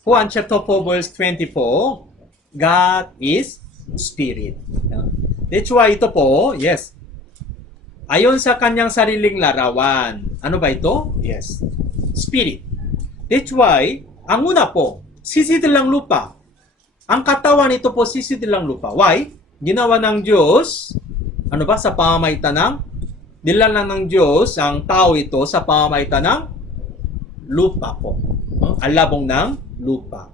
Juan chapter 4, verse 24. God is Spirit. That's why ito po, yes. Ayon sa kanyang sariling larawan. Ano ba ito? Yes. Spirit. That's why, ang una po, sisidilang lupa. Ang katawan nito po, sisidilang lupa. Why? Ginawa ng Diyos, ano ba, sa pamamagitan ng, nilalang ng Diyos ang tao ito sa pamamagitan ng lupa po. Alabong ng lupa.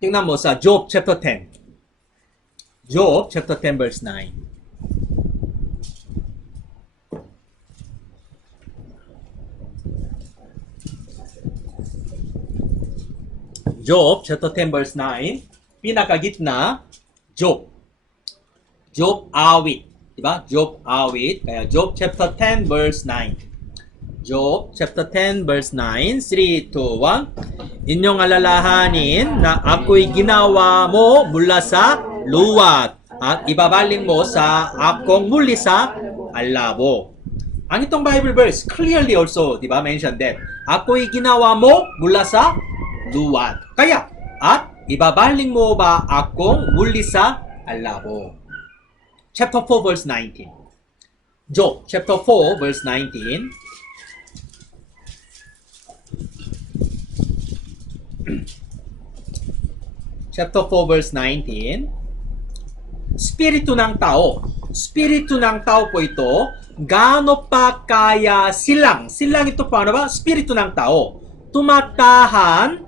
Tingnan mo sa Job chapter 10. Job chapter 10 verse 9. Job chapter 10 verse 9. Pinakagitna, Job. Job awit. Diba? Job awit. Kaya Job chapter 10 verse 9. Job chapter 10 verse 9. 3, 2, 1. Inyong alalahanin na ako'y ginawa mo mula sa luwat at ibabaling mo sa akong muli sa alabo. Ang itong Bible verse clearly also, di ba, mentioned that ako'y ginawa mo mula sa luwat. Kaya, at ibabaling mo ba akong muli sa alabo? Chapter 4 verse 19. Job chapter 4 verse 19. Chapter 4 verse 19. Spirito ng tao. Spirito ng tao po ito. Gaano pa kaya silang ito pa, ano ba? Spirito ng tao. Tumatahan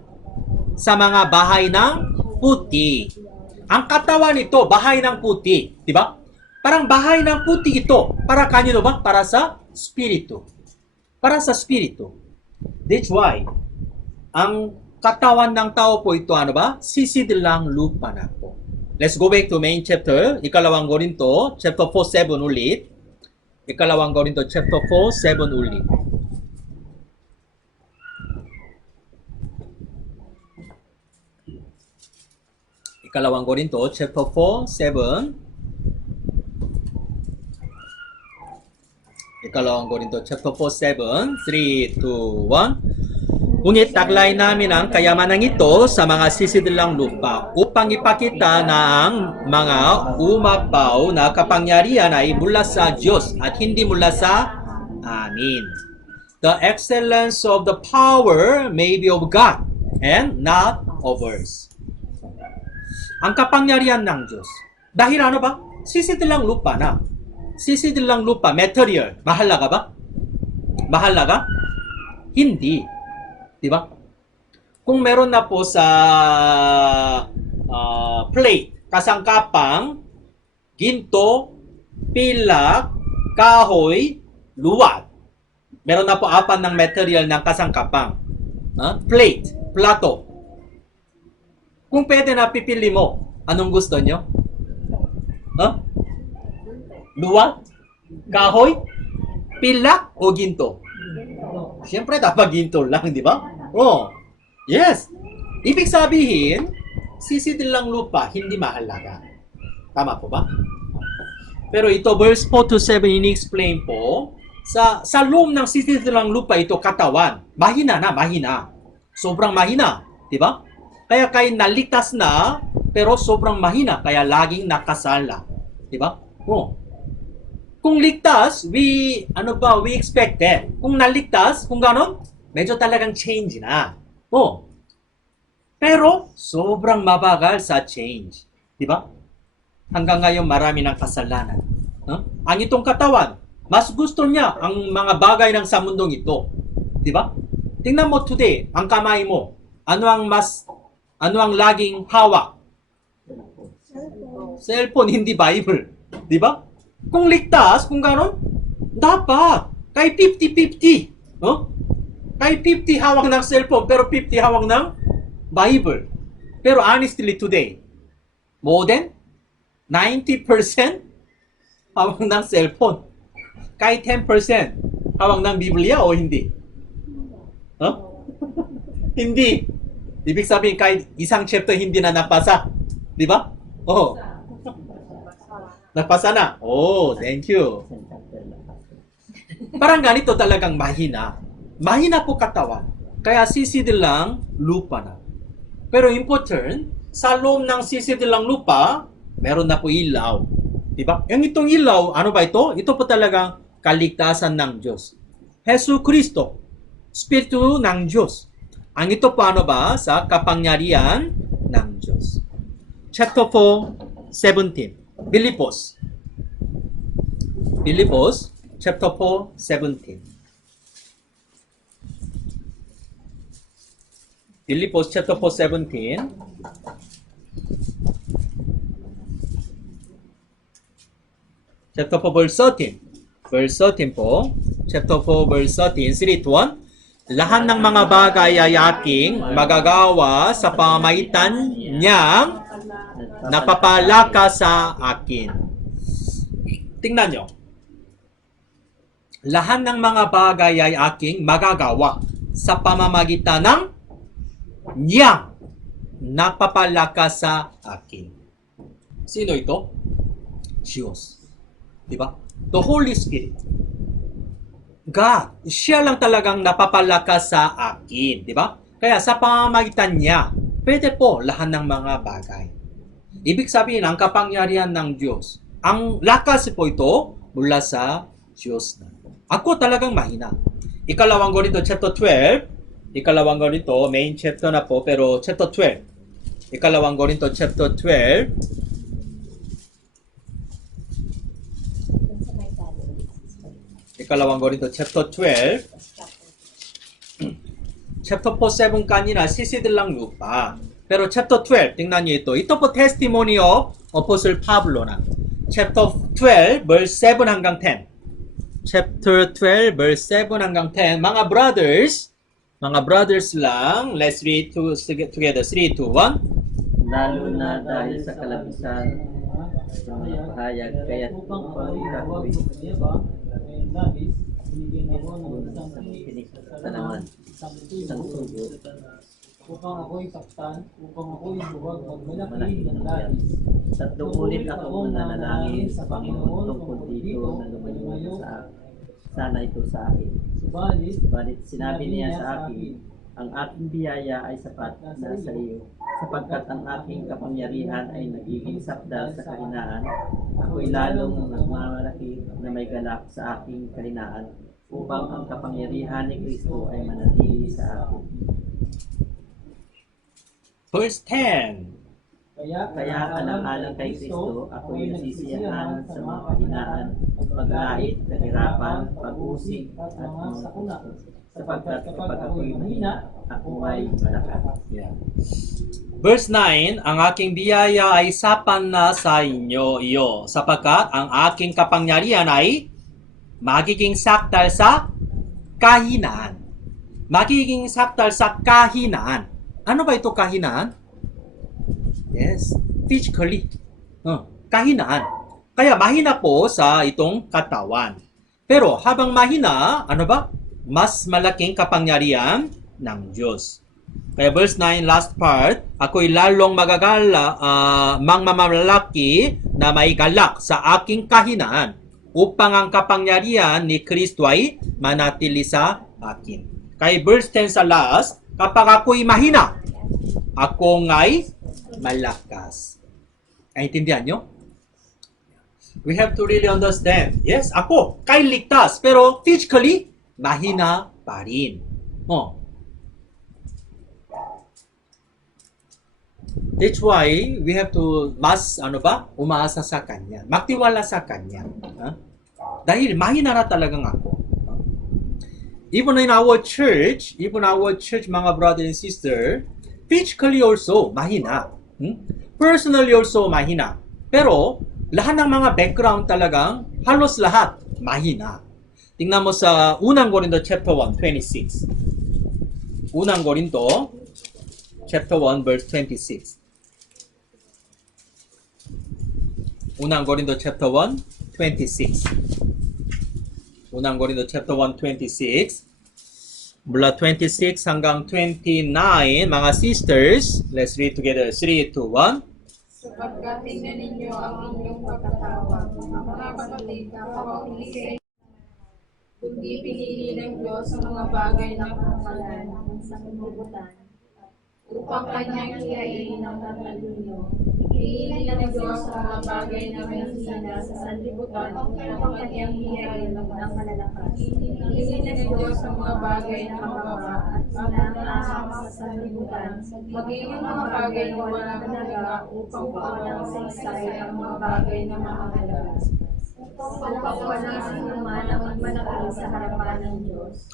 sa mga bahay ng puti. Ang katawan nito, bahay ng puti. Diba? Parang bahay ng puti ito. Para kanino ba? Para sa spirito. Para sa spirito. That's why, ang katawan ng tao po ito, ano ba? Sisidilang lupa na po. Let's go back to main chapter. Ikalawang Korinto, chapter 4, 7 ulit. Ikalawang Korinto, chapter 4, 7 ulit. Ikalawang Korinto, chapter 4, 7. Ikalawang Korinto, chapter 4, 7. 3, 2, 1. Ngunit taglay namin ang kayamanang ito sa mga sisidilang lupa upang ipakita na ang mga umapaw na kapangyarihan ay mula sa Diyos at hindi mula sa amin. The excellence of the power may be of God and not of us. Ang kapangyarihan ng Diyos. Dahil ano ba? Sisidilang lupa na. Sisidilang lupa, material. Mahalaga ba? Mahalaga? Hindi. Diba? Kung meron na po sa plate, kasangkapang, ginto, pilak, kahoy, luwat. Meron na po apat ng material ng kasangkapang. Plate, plato. Kung pwede na pipili mo, anong gusto nyo? Luwat, kahoy, pilak, o ginto? Siyempre, dapat ginto lang, di ba? Oh, yes. Ibig sabihin, sisidilang lupa, hindi mahalaga. Tama po ba? Pero ito, verse 4 to 7, ini-explain po, sa loob ng sisidilang lupa, ito katawan. Mahina na, mahina. Sobrang mahina, di ba? Kaya kayo naligtas na, pero sobrang mahina, kaya laging nakasala. Di ba? Oh. Kung ligtas, we expected. Kung naligtas, kung ganon, medyo talagang change na. Oh. Pero, sobrang mabagal sa change. Di ba? Hanggang ngayon, marami ng kasalanan. Ang itong katawan, mas gusto niya ang mga bagay ng sa mundong ito. Di ba? Tingnan mo today, ang kamay mo. Ano ang mas Ano ang laging hawak? Cellphone, hindi Bible. Di ba? Kung ligtas, kung gano'n, dapat. Kay 50-50. No? Kay 50 hawak ng cellphone, pero 50 hawak ng Bible. Pero honestly today, more than 90% hawak ng cellphone. Kay 10% hawak ng Biblia o hindi? Huh? Hindi. Ibig sabihin, kahit isang chapter hindi na napasa. Di ba? Oh. Napasa na. Oh, thank you. Parang ganito talagang mahina. Mahina po katawan. Kaya sisidil lang, lupa na. Pero important, sa loob ng sisidil lang lupa, meron na po ilaw. Diba? Yung itong ilaw, ano ba ito? Ito po talagang kaligtasan ng Diyos. Jesu Kristo, Espiritu ng Diyos. Ang ito po ano ba? Sa kapangyarihan ng Diyos. Chapter 4, 17. Pilipos. Pilipos, chapter 4, 17. Pilipos, chapter 4, 17. Chapter 4, verse 13. Verse 13 po. Chapter 4, verse 13. 3 to 1. Lahat ng mga bagay ay aking magagawa sa pamamagitan niyang napapalaka sa akin. Tingnan nyo. Lahat ng mga bagay ay aking magagawa sa pamamagitan ng niyang napapalaka sa akin. Sino ito? Diyos. Diba? The Holy Spirit. God. Siya lang talagang napapalaka sa akin. Diba? Kaya sa pamamagitan niya, pwede po lahat ng mga bagay. Ibig sabihin, ang kapangyarihan ng Diyos. Ang lakas po ito mula sa Diyos na. Ako talagang mahina. Ikalawang Korinto chapter 12. Ikalawang Korinto, main chapter na po, pero chapter 12. Ikalawang Korinto chapter 12. Ikalawang Korinto chapter 12. Chapter 4, 7 kanina, sisidil lang lupa. Pero chapter 12, tingnan nyo ito. Ito po testimony of Apostle Pablo na. Chapter 12, verse 7 hanggang 10. Chapter 12, verse 7 hanggang 10. Mga brothers lang, let's read together. 3, 2, 1. Lalo na dahil sa kalabisan ng mga pahayag, kaya't upang ikapoy sa naman isang sugo upang ako'y saktan, upang ako'y huwag magmalaki malaki ng ng labis. biyan. Tatlong ulit akong nananalangin sa Panginoon tungkol dito na lumayo sana ito sa akin. Subalit sinabi niya sa akin, ang aking biyaya ay sapat na sa iyo, sapagkat ang aking kapangyarihan ay nagiging sakdal sa kahinaan. Ako'y lalong nagmamalaki na may galak sa aking kahinaan, upang ang kapangyarihan ni Kristo ay manatili sa akin. Verse 10. Kaya alang-alang kay Kristo, ako'y nasisiyahan sa mga kahinaan, pag-ait, kahirapan, pag-usig, at mga sakuna. Sapagkat kapag ako'y mahina, ako ay malakas. Yeah. Verse 9, ang aking biyaya ay sapan na sa iyo, sapagkat ang aking kapangyarihan ay magiging sakdal sa kahinaan. Magiging sakdal sa kahinaan. Ano ba ito kahinaan? Yes, physically. Kahinaan. Kaya mahina po sa itong katawan. Pero habang mahina, ano ba? Mas malaking kapangyarihan ng Diyos. Kaya verse 9, last part, ako'y lalong mangmamalaki na may galak sa aking kahinaan upang ang kapangyarihan ni Kristo ay manatili sa akin. Kaya verse 10 sa last, kapag ako'y mahina, ako nga'y malakas. Naintindihan nyo? We have to really understand. Yes, ako, kay ligtas, pero physically, mahina pa rin. That's why we have to umaasa sa Kanya. Magtiwala sa Kanya. Dahil mahina na talagang ako. Even in our church, mga brother and sister, physically also mahina. Personally also mahina. Pero lahat ng mga background talagang halos lahat mahina. Tingnan mo sa unang Korinto chapter 1, 26. Unang Korinto chapter 1 verse 26. Unang Korinto chapter 1, 26. Unang Korinto chapter 1, 26. Mula 26 hanggang 29, mga sisters, let's read together. 3, 2, 1. Sapagkat tingnan ninyo ang inyong pagkatawag, ang mga kapatid na kapauli sa inyo, kundi pinili ng Diyos ang mga bagay na kamalan ng sanglibutan, upang kanyang hiyain ang tatalino. Pinili ng Diyos ang mga bagay na mahihina sa sanlibutan, upang kanyang hiyain ang malalakas. Pinili ng Diyos ang mga bagay na mababa at sinangaasang sa sanlibutan, maging ang mga bagay na walang halaga, upang walang saysay ang mga bagay na mahalaga. Upang walang sinuman ang magmalaki sa harapan ng Diyos.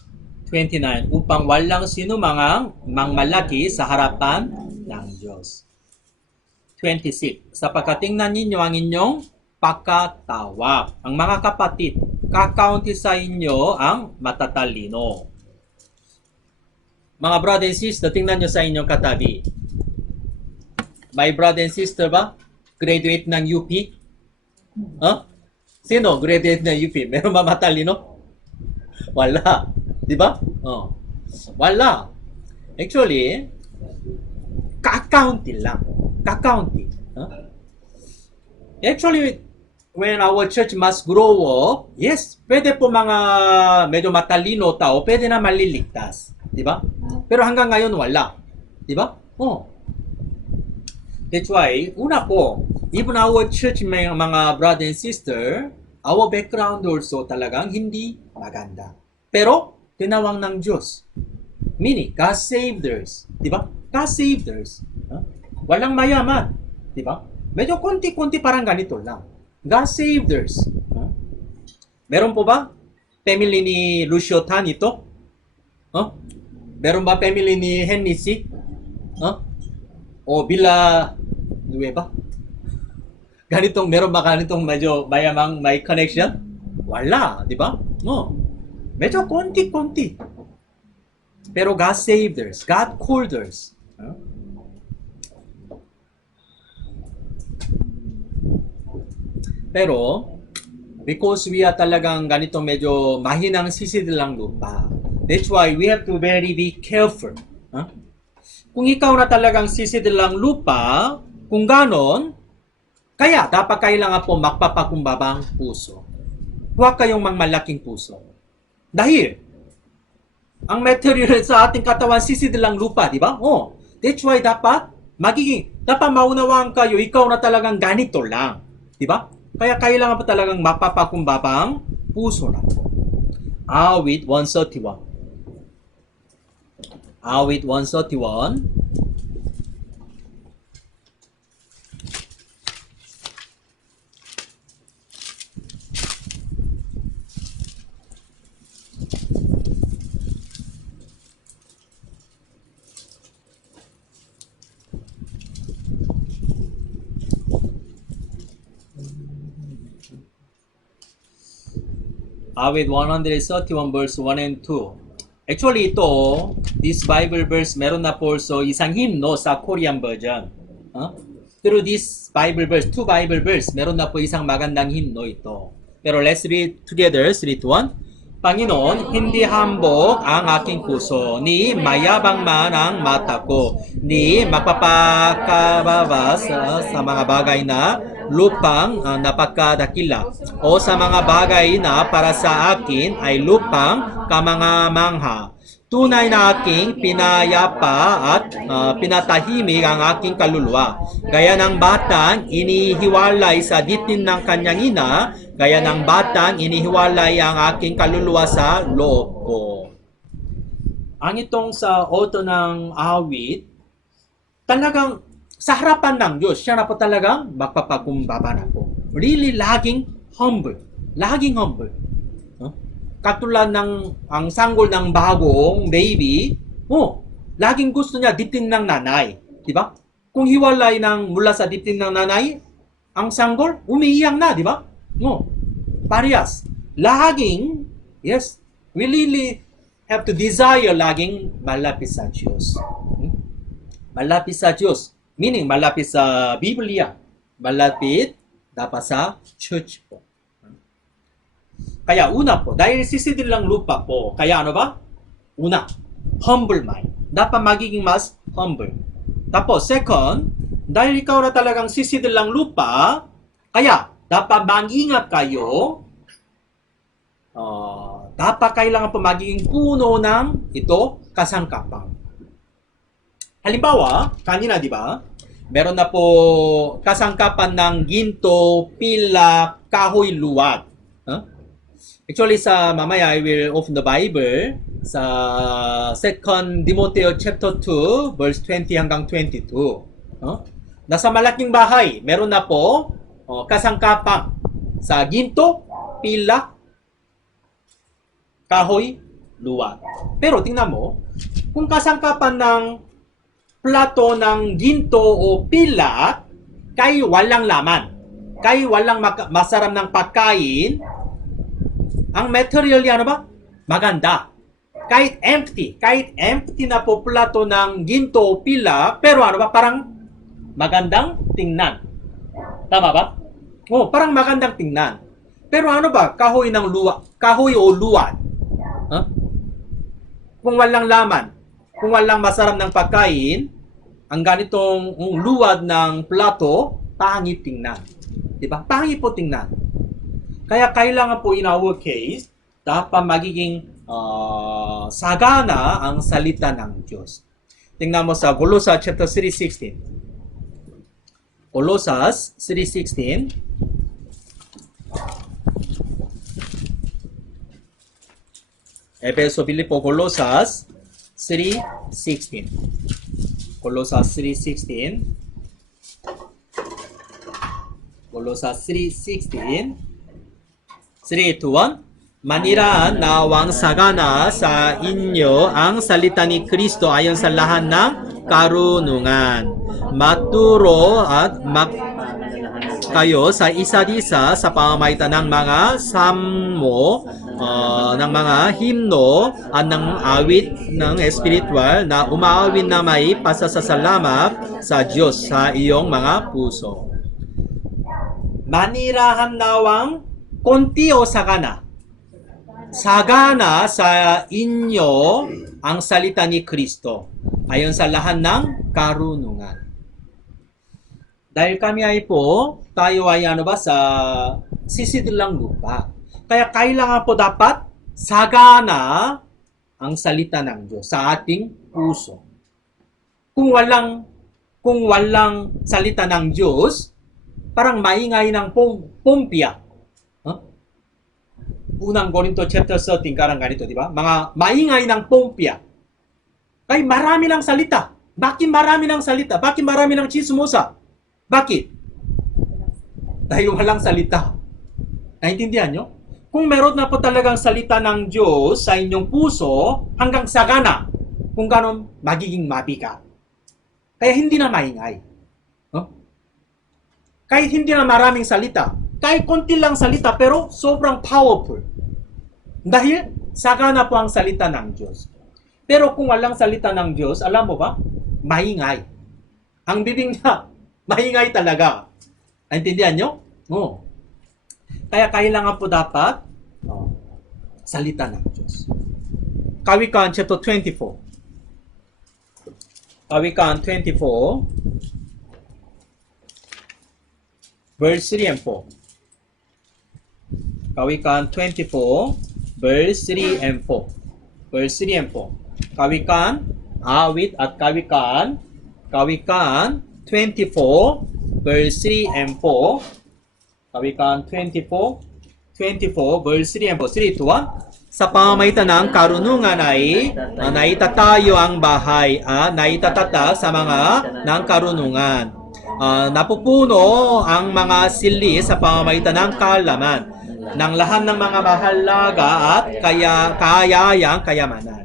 29. Upang walang sino mang malaki sa harapan ng Diyos. 26. Sapagkat tingnan ninyo ang inyong pagkatawag. Ang mga kapatid, kakaunti sa inyo ang matatalino. Mga brother and sister, tingnan nyo sa inyong katabi. May brother and sister ba? Graduate ng UP? Huh? Sino? Graduate ng UP? Meron ba matalino? Wala. Di ba? Oh. Wala. Actually, kakaunti lang. Kakaunti. Huh? Actually, when our church must grow up, yes, pwede po mga medyo matalino tao, pwede na maliligtas. Di ba? Pero hanggang ngayon, wala. Di ba? Oh. That's why, una po, even our church may mga brother and sister, our background also talagang hindi maganda. Pero, tinawag ng Diyos. Meaning, God saved us. Di ba? God saved us. Huh? Walang mayaman. Di ba? Medyo konti-konti parang ganito lang. God saved us. Huh? Meron po ba? Family ni Lucio Tan ito? Huh? Meron ba family ni Henry C? Huh? O Villa Nueva? Ganitong, meron ba ganitong medyo mayamang may connection? Wala, di ba? No. Medyo konti-konti. Pero God saved us. God called us. Huh? Pero, because we are talagang ganito medyo mahinang sisidilang lupa. That's why we have to very be careful. Huh? Kung ikaw na talagang sisidilang lupa, kung ganon, kaya dapat kailangan po magpapakumbabang puso. Huwag kayong magmalaking puso. Dahil, ang material sa ating katawan sisidilang lupa, di ba? Oh, that's why dapat maunawaan kayo, ikaw na talagang ganito lang. Di ba? Kaya kailangan pa talagang mapapakumbabang puso na po. Awit 131. Awit 131. Awit 131 verse 1 and 2. Actually ito, this Bible verse meron na po so isang hymno sa Korean version. Pero this Bible verse, two Bible verse, meron na po isang magandang hymno ito. Pero let's read together, 3 to 1. Panginoon, hindi hambog ang aking puso, ni mayabang man ang mata ko, ni magpapakababa sa mga bagay na lupang napakadakila, o sa mga bagay na para sa akin ay lupang kamangha-mangha. Tunay na aking pinayapa at pinatahimik ang aking kaluluwa. Gaya ng batang inihiwalay sa ditin ng kanyang ina, gaya ng batang inihiwalay ang aking kaluluwa sa loob ko. Ang itong sa author ng awit, talagang sa harapan ng Diyos, siya na po talagang magpapakumbaba na po. Really laging humble. Laging humble. Katulad ng ang sanggol ng bagong baby, laging gusto niya dibdib ng nanay. Di ba? Kung hiwalay mula sa dibdib ng nanay, ang sanggol, umiiyak na, di ba? No. Parehas. Laging, yes, we really have to desire laging malapit sa Diyos. Malapit sa Diyos. Meaning, malapit sa Biblia. Malapit dapat sa church po. Kaya una po, dahil sisidil lang lupa po, kaya ano ba? Una, humble mind. Dapat magiging mas humble. Tapos, second, dahil ikaw na talagang sisidil lang lupa, kaya dapat mag-ingat kayo. Dapat kailangan po magiging puno ng ito, kasangkapan. Halimbawa, kanina di ba? Meron na po kasangkapan ng ginto, pila, kahoy, luwad. Actually, sa mamaya, I will open the Bible sa 2 Timothy chapter 2, verse 20 hanggang 22. Nasa malaking bahay, meron na po kasangkapan sa ginto, pila, kahoy, luwad. Pero tingnan mo, kung kasangkapan ng plato ng ginto o pila, kay walang laman, kay walang masarap ng pagkain, ang material yan, ano ba? Maganda. Kahit empty na po plato ng ginto o pila, pero ano ba? Parang magandang tingnan. Tama ba? Parang magandang tingnan. Pero ano ba? Kahoy o luwad. Kung walang laman, kung walang masarap ng pagkain, ang ganitong luwad ng plato, pangit tingnan. Diba? Pangit po tingnan. Kaya kailangan po in our case, dapat magiging sagana ang salita ng Diyos. Tingnan mo sa Colossus chapter 3:16. Colossus 3:16. Efeso, Filipo, Colossus 3:16. Colossus 3:16. Colossus 3:16. 3, 2, 1. Manira nawang sagana sa inyo ang salita ni Kristo ayon sa lahat ng karunungan. Maturo at kayo sa isa't isa sa pamamagitan ng mga salmo, ng mga himno at ng awit ng espiritual na umaawit na may pasasalamat sa Diyos sa iyong mga puso. Manirahan nawang konti o sagana? Sagana sa inyo ang salita ni Kristo ayon sa lahat ng karunungan. Dahil kami ay po, tayo ay sa sisidilang lupa. Kaya kailangan po dapat sagana ang salita ng Diyos sa ating puso. Kung walang salita ng Diyos, parang maingay ng pumpya. Unang Korinto chapter 13, karang ganito, di ba? Mga maingay ng pumpya. Kaya marami ng salita. Bakit marami ng salita? Bakit marami ng chismosa? Bakit? Dahil walang salita. Naintindihan nyo? Kung meron na po talagang salita ng Diyos sa inyong puso, hanggang sagana, kung ganon, magiging mabigat. Kaya hindi na maingay. Kahit hindi na maraming salita, kahit konti lang salita, pero sobrang powerful. Dahil sagana po ang salita ng Diyos. Pero kung walang salita ng Diyos, alam mo ba? Maingay. Ang bibig niya, maingay talaga. Naintindihan nyo? Kaya kailangan po dapat salita ng Diyos. Kawikaan chapter 24. Kawikaan 24, verse 3 and 4. Kawikaan 24, verse 3 and 4. Verse 3 and 4. Kawikaan, awit at kawikaan. Kawikaan 24, verse 3 and 4. Kawikaan 24, verse 3 and 4. 3 to 1. Sa pamamagitan ng karunungan ay naitatayo ang bahay at naitatata sa mga ng karunungan. Napupuno ang mga sili sa pamamagitan ng kaalaman ng lahat ng mga mahalaga at kayayang kayamanan.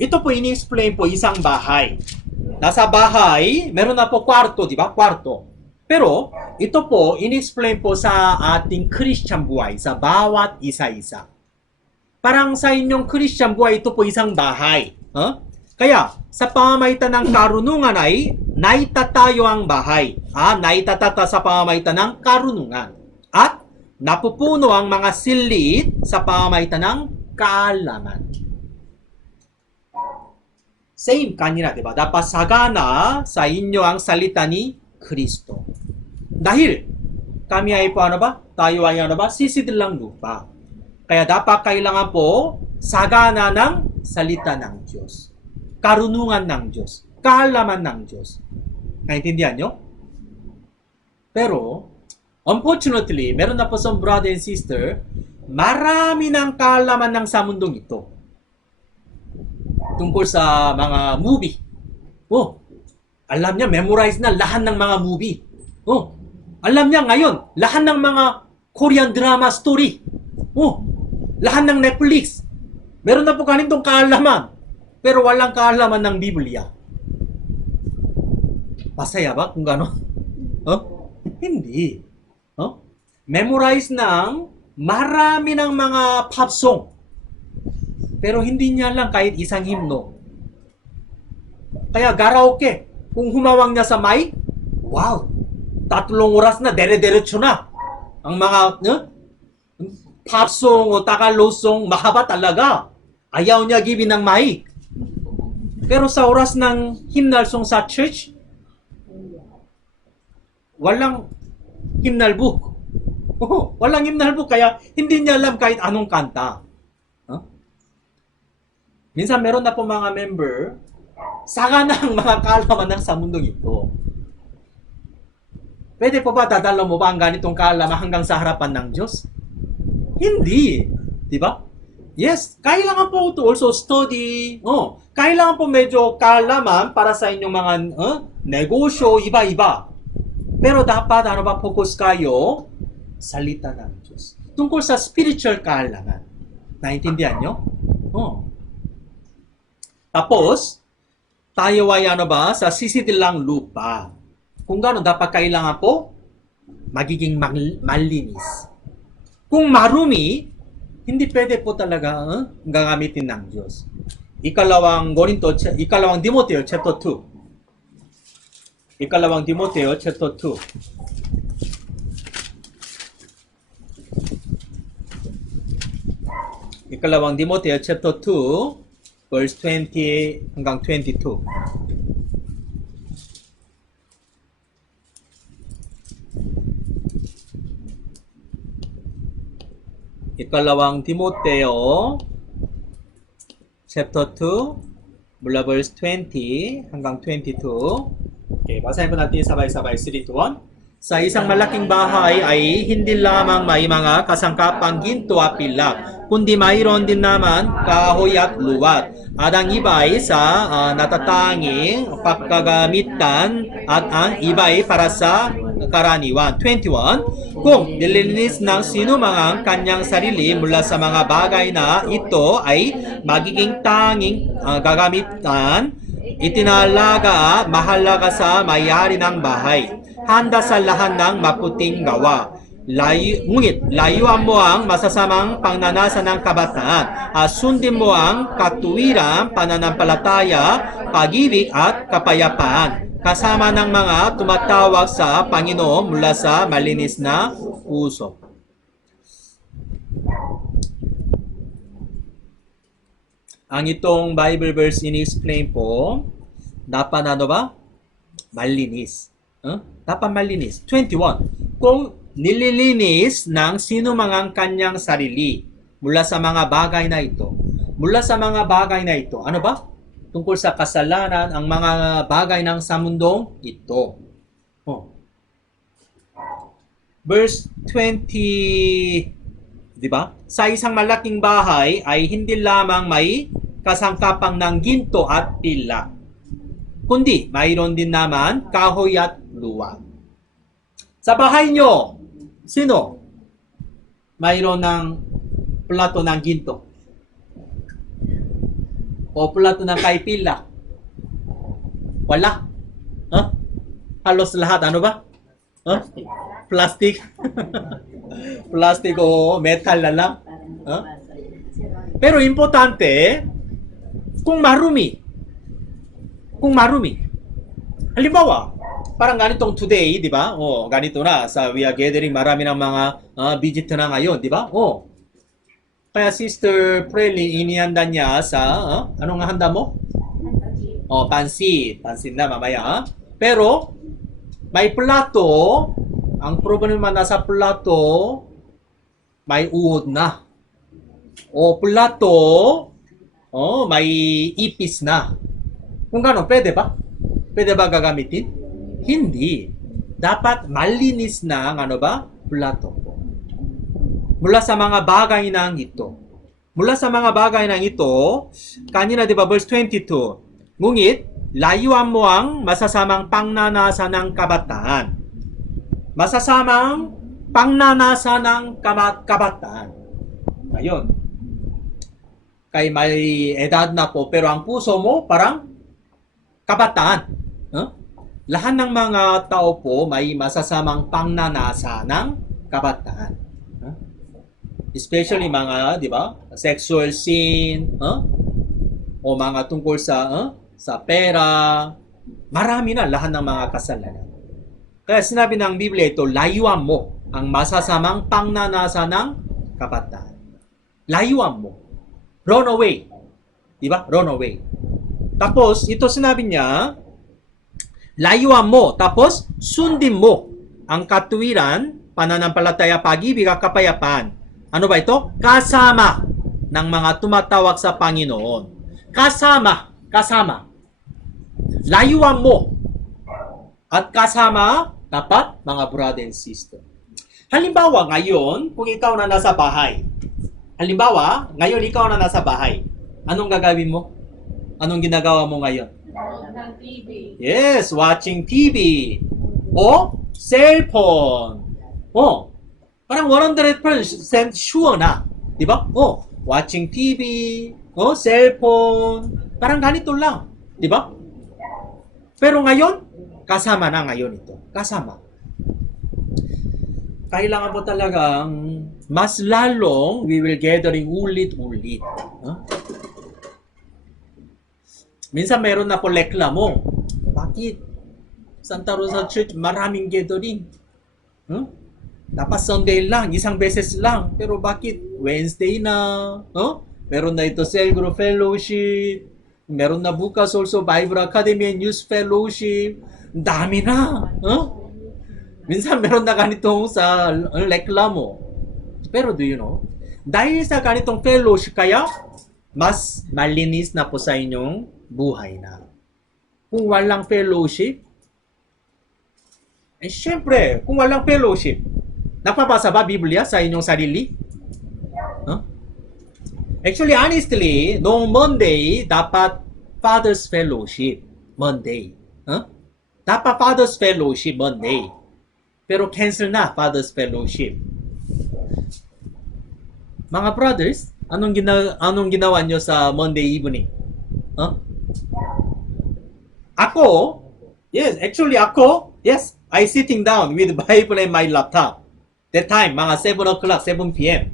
ito po ini-explain po isang bahay. Nasa bahay, meron na po kwarto, di ba? Kwarto. Pero, ito po, ini-explain po sa ating Christian buhay, sa bawat isa-isa. Parang sa inyong Christian buhay, ito po isang bahay. Kaya, sa pamamagitan ng karunungan ay, naitatayo ang bahay. Naitatata sa pamamagitan ng karunungan. At, napupuno ang mga silit sa pamamagitan ng kaalaman. Same kanina, diba? Dapat sagana sa inyo ang salita ni Kristo. Dahil kami ay po tayo ay sisidil lang lupa. Kaya dapat kailangan po sagana ng salita ng Diyos. Karunungan ng Diyos. Kaalaman ng Diyos. Naintindihan nyo? Pero, unfortunately, meron na po some brother and sister, marami ng kaalaman ng sa mundong ito. Tungkol sa mga movie. Alam niya, memorize na lahat ng mga movie. Alam niya ngayon, lahat ng mga Korean drama story. Lahat ng Netflix. Meron na po kanitong kaalaman. Pero walang kaalaman ng Biblia. Masaya ba kung gano'n? Hindi. Memorize ng marami ng mga pop song. Pero hindi niya lang kahit isang himno. Kaya karaoke, kung humawang niya sa mic, wow, 3 oras na, dere-derecho na. Ang mga pop song o Tagalog song, mahaba talaga. Ayaw niya gibin ng mic. Pero sa oras ng hymnal song sa church, walang hymnal book. Walang hymnal book, kaya hindi niya alam kahit anong kanta. Minsan meron na po mga member, saka na ang mga kaalaman ng sa mundong ito. Pwede po ba dadala mo ba ang ganitong kaalaman hanggang sa harapan ng Diyos? Hindi. Di ba? Yes, kailangan po to also study. Kailangan po medyo kaalaman para sa inyong mga negosyo, iba-iba. Pero dapat focus kayo salita ng Diyos. Tungkol sa spiritual kaalaman. Naintindihan nyo? Tapos, tayo ay sa sisidilang lupa. Kung gano'n, dapat kailangan po magiging malinis. Kung marumi, hindi pwede po talaga gagamitin ng Diyos. Ikalawang Timoteo chapter 2. Ikalawang Timoteo chapter 2. Ikalawang Timoteo chapter 2 verse 20 hanggang 22. Ikalawang Timoteo chapter 2 mula verse 20 hanggang 22. Okay, basahin po natin sabay-sabay. 3, 2, 1. Sa isang malaking bahay ay hindi lamang may mga kasangkapang ginto at pilak, kundi mayroon din naman kahoy at luwat. At ang iba ay sa natatanging pagkagamitan at ang iba ay para sa karaniwan. 21. Kung nililinis ng sino mga kanyang sarili mula sa mga bagay na ito ay magiging tanging gagamitan, itinalaga mahalaga sa may-ari ng bahay. Handa sa lahat ng maputing gawa. Ngunit layuan mo ang masasamang pangnanasa ng kabataan at sundin mo ang katuwiran, pananampalataya, pag-ibig at kapayapaan, kasama ng mga tumatawag sa Panginoon mula sa malinis na puso. Ang itong Bible verse in-explain po, dapat malinis. Dapat malinis. 21. Kung nililinis ng sino mang kanyang sarili mula sa mga bagay na ito. Mula sa mga bagay na ito. Ano ba? Tungkol sa kasalanan, ang mga bagay ng sa mundong ito. Verse 20, di ba? Sa isang malaking bahay ay hindi lamang may kasangkapang ng ginto at pilak, kundi mayroon din naman kahoy at luwat. Sa bahay nyo, sino mayroon ng plato ng ginto? O plato ng kay pila? Wala. Halos lahat, ano ba? Plastic. Plastic o metal na lang. Parang nabasa yun. Pero importante, kung marumi. Halimbawa, parang ganitong today, di ba? Ganito na. We are gathering, marami ng mga visitor na ngayon, di ba? Kaya Sister Preli, inihanda niya sa, anong handa mo? Pansit. Pansit na mamaya, Pero, may plato, ang problema nasa plato, may uod na. O plato, may ipis na. Kung gano'n, pwede ba? Pwede ba gagamitin? Hindi. Dapat malinis na ang plato. Mula sa mga bagay na ito. Mula sa mga bagay na ito, kanina di ba verse 22, ngunit layuan mo ang masasamang pangnanasa ng kabataan. Masasamang pangnanasa ng kabataan. Ngayon, kay may edad na po, pero ang puso mo parang kabataan. Lahat ng mga tao po may masasamang pangnanasa ng kabataan. Especially mga, di ba, sexual sin, o mga tungkol sa pera, marami na lahat ng mga kasalanan. Kaya sinabi ng Biblia ito, layuan mo ang masasamang pangnanasa ng kabataan. Layuan mo. Run away. Di ba? Run away. Tapos, ito sinabi niya, layuan mo, tapos sundin mo ang katuwiran, pananampalataya, pag-ibig at kapayapaan. Ano ba ito? Kasama ng mga tumatawag sa Panginoon. Kasama. Layuan mo. At kasama, dapat mga brother and sister. Halimbawa, ngayon, kung ikaw na nasa bahay. Anong gagawin mo? Anong ginagawa mo ngayon? Ng TV. Yes, watching TV. O cellphone. Parang 100% sure na. Di ba? Watching TV, cellphone. Parang ganito lang. Di ba? Pero ngayon, kasama na ngayon ito. Kasama. Kailangan po talagang mas lalong we will gathering ulit-ulit. Minsan meron na po reklamo. Bakit? Santa Rosa Church, maraming gathering. Dapat Sunday lang, isang beses lang. Pero bakit? Wednesday na. Meron na ito Cell Group Fellowship. Meron na bukas also Bible Academy and Youth Fellowship. Dami na. Minsan meron na ganitong sa reklamo. Pero do you know? Dahil sa ganitong fellowship kaya, mas malinis na po sa inyong buhay na. Kung walang fellowship, syempre, kung walang fellowship, napapasa ba Biblia sa inyong sarili? Actually, honestly, noong Monday, dapat Father's Fellowship. Monday. Dapat Father's Fellowship Monday. Pero cancel na Father's Fellowship. Mga brothers, anong ginawa nyo sa Monday evening? Ako, I sitting down with Bible and my laptop. That time, mga 7 o'clock, 7 p.m.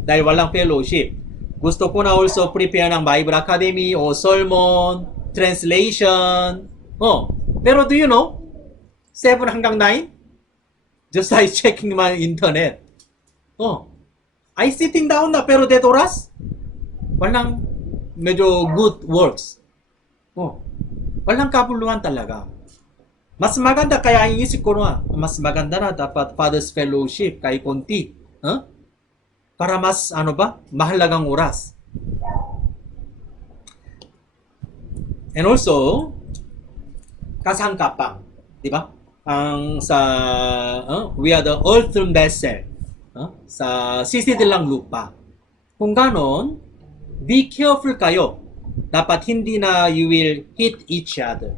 Dahil walang fellowship. Gusto ko na also prepare ng Bible Academy o sermon, translation. Pero do you know, 7 hanggang 9, just I checking my internet. I sitting down na, pero that oras, walang medyo good works. Walang kabuluhan talaga. Mas maganda, kaya iisip ko na, mas maganda na dapat Father's Fellowship, kahit konti. Para mas, mahalagang oras. And also, kasangkapang. Di ba? We are the earthen vessel. Sa sisi lang lupa. Kung ganon, be careful kayo. Dapat hindi na you will hit each other.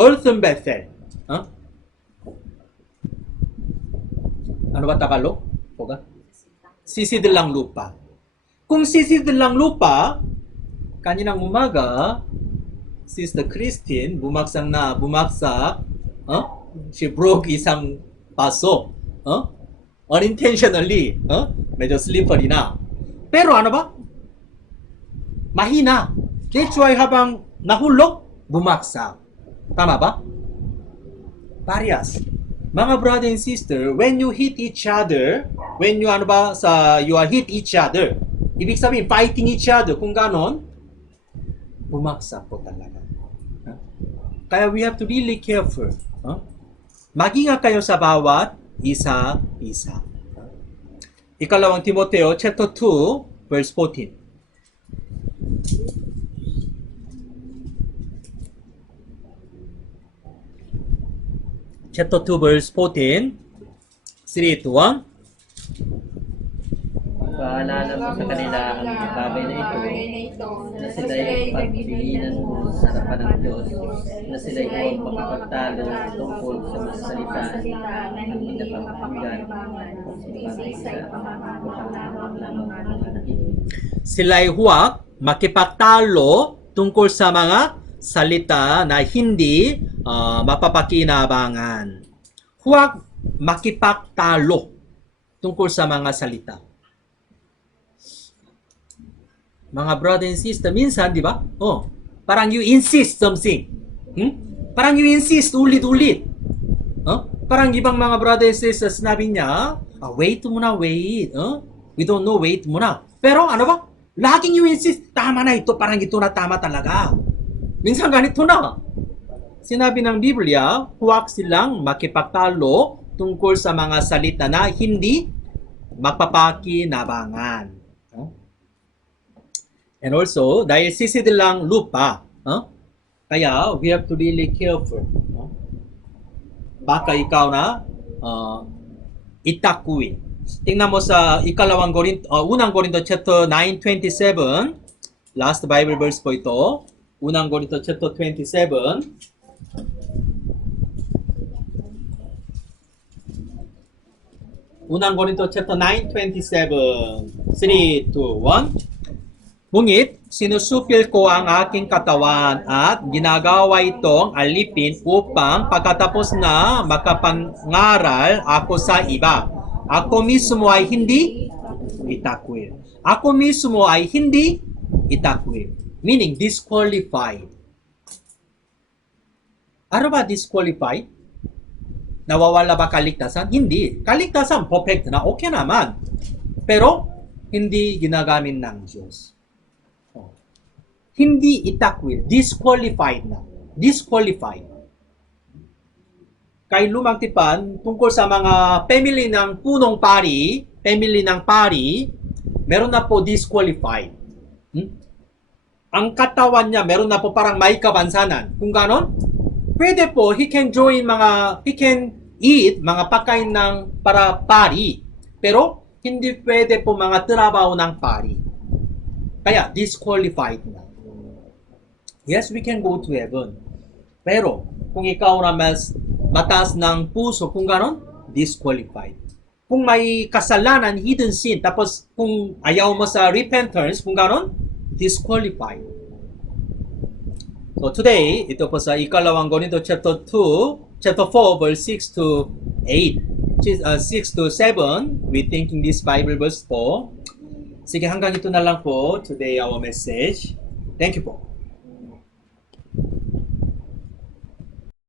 Earthen vessel. Ano ba Tagalog? Sisi lang lupa. Kung sisid lang lupa, kaninang umaga, Sister Christine, bumagsak, she broke isang paso, unintentionally, medyo slippery na. Pero ano ba? Mahina. That's why habang nahulog, bumagsak. Tama ba? Parehas. Mga brother and sister, when you hit each other, when you you are hit each other, ibig sabihin, fighting each other, kung ganon, bumagsak po talaga. Kaya we have to really careful. Mag-ingat kayo sa bawat isa-isa. Ikalawang Timoteo, chapter 2, verse 14. Chapter 2, verse 14. 3, 2, 1. Paalala mo sa kanila ang bagay na ito, na sila ay pagpilinan mo sa harapan ng Diyos, na sila ay huwag makapagtalo tungkol sa mga salita ng hindi napapakinggan kung bagay sa pamahamak ng mga nakikinig. Sila'y huwag makipagtalo tungkol sa mga salita na hindi mapapakinabangan. Huwag makipagtalo tungkol sa mga salita. Mga brother and sister, minsan, di ba? Parang you insist something. Parang you insist ulit-ulit. Parang ibang mga brother and sister, sinabi niya, wait muna, wait. We don't know, wait muna. Pero ano ba? Laging you insist, tama na ito, parang ito na tama talaga. Minsan ganito na. Sinabi ng Biblia, huwag silang makipagtalo tungkol sa mga salita na hindi mapapakinabangan. And also, dahil sisid lang lupa, kaya we have to really careful. Baka ikaw na itakuin. Tingnan mo sa unang Korinto chapter 9:27. Last Bible verse po ito. Unang Korinto chapter 27. Unang Korinto chapter 9:27. 3, 2, 1. Ngunit, sinusupil ko ang aking katawan at ginagawa itong alipin upang pagkatapos na makapangaral ako sa iba. Ako mismo ay hindi itakwil. Ako mismo ay hindi itakwil. Meaning, disqualified. Ano ba disqualified? Nawawala ba kaligtasan? Hindi. Kaligtasan, perfect na. Okay naman. Pero, hindi ginagamit ng Diyos. Hindi itakwil. Disqualified na. Disqualified. Kay Lumang Tipan, tungkol sa mga family ng punong pari, family ng pari, meron na po disqualified. Ang katawan niya, meron na po parang may kabansanan. Kung ganon, pwede po, he can eat mga pagkain ng para pari. Pero, hindi pwede po mga trabaho ng pari. Kaya, disqualified na. Yes, we can go to heaven. Pero, kung ikaw na mas mataas ng puso, kung ganon, disqualified. Kung may kasalanan, hidden sin, tapos kung ayaw mo sa repentance, kung ganon, disqualified. So today, ito po sa ikalawang Korinto chapter 4, verse 6 to 8. 6 to 7, we thinking this Bible verse po. Sige, hanggang ito na lang po. Today, our message. Thank you po.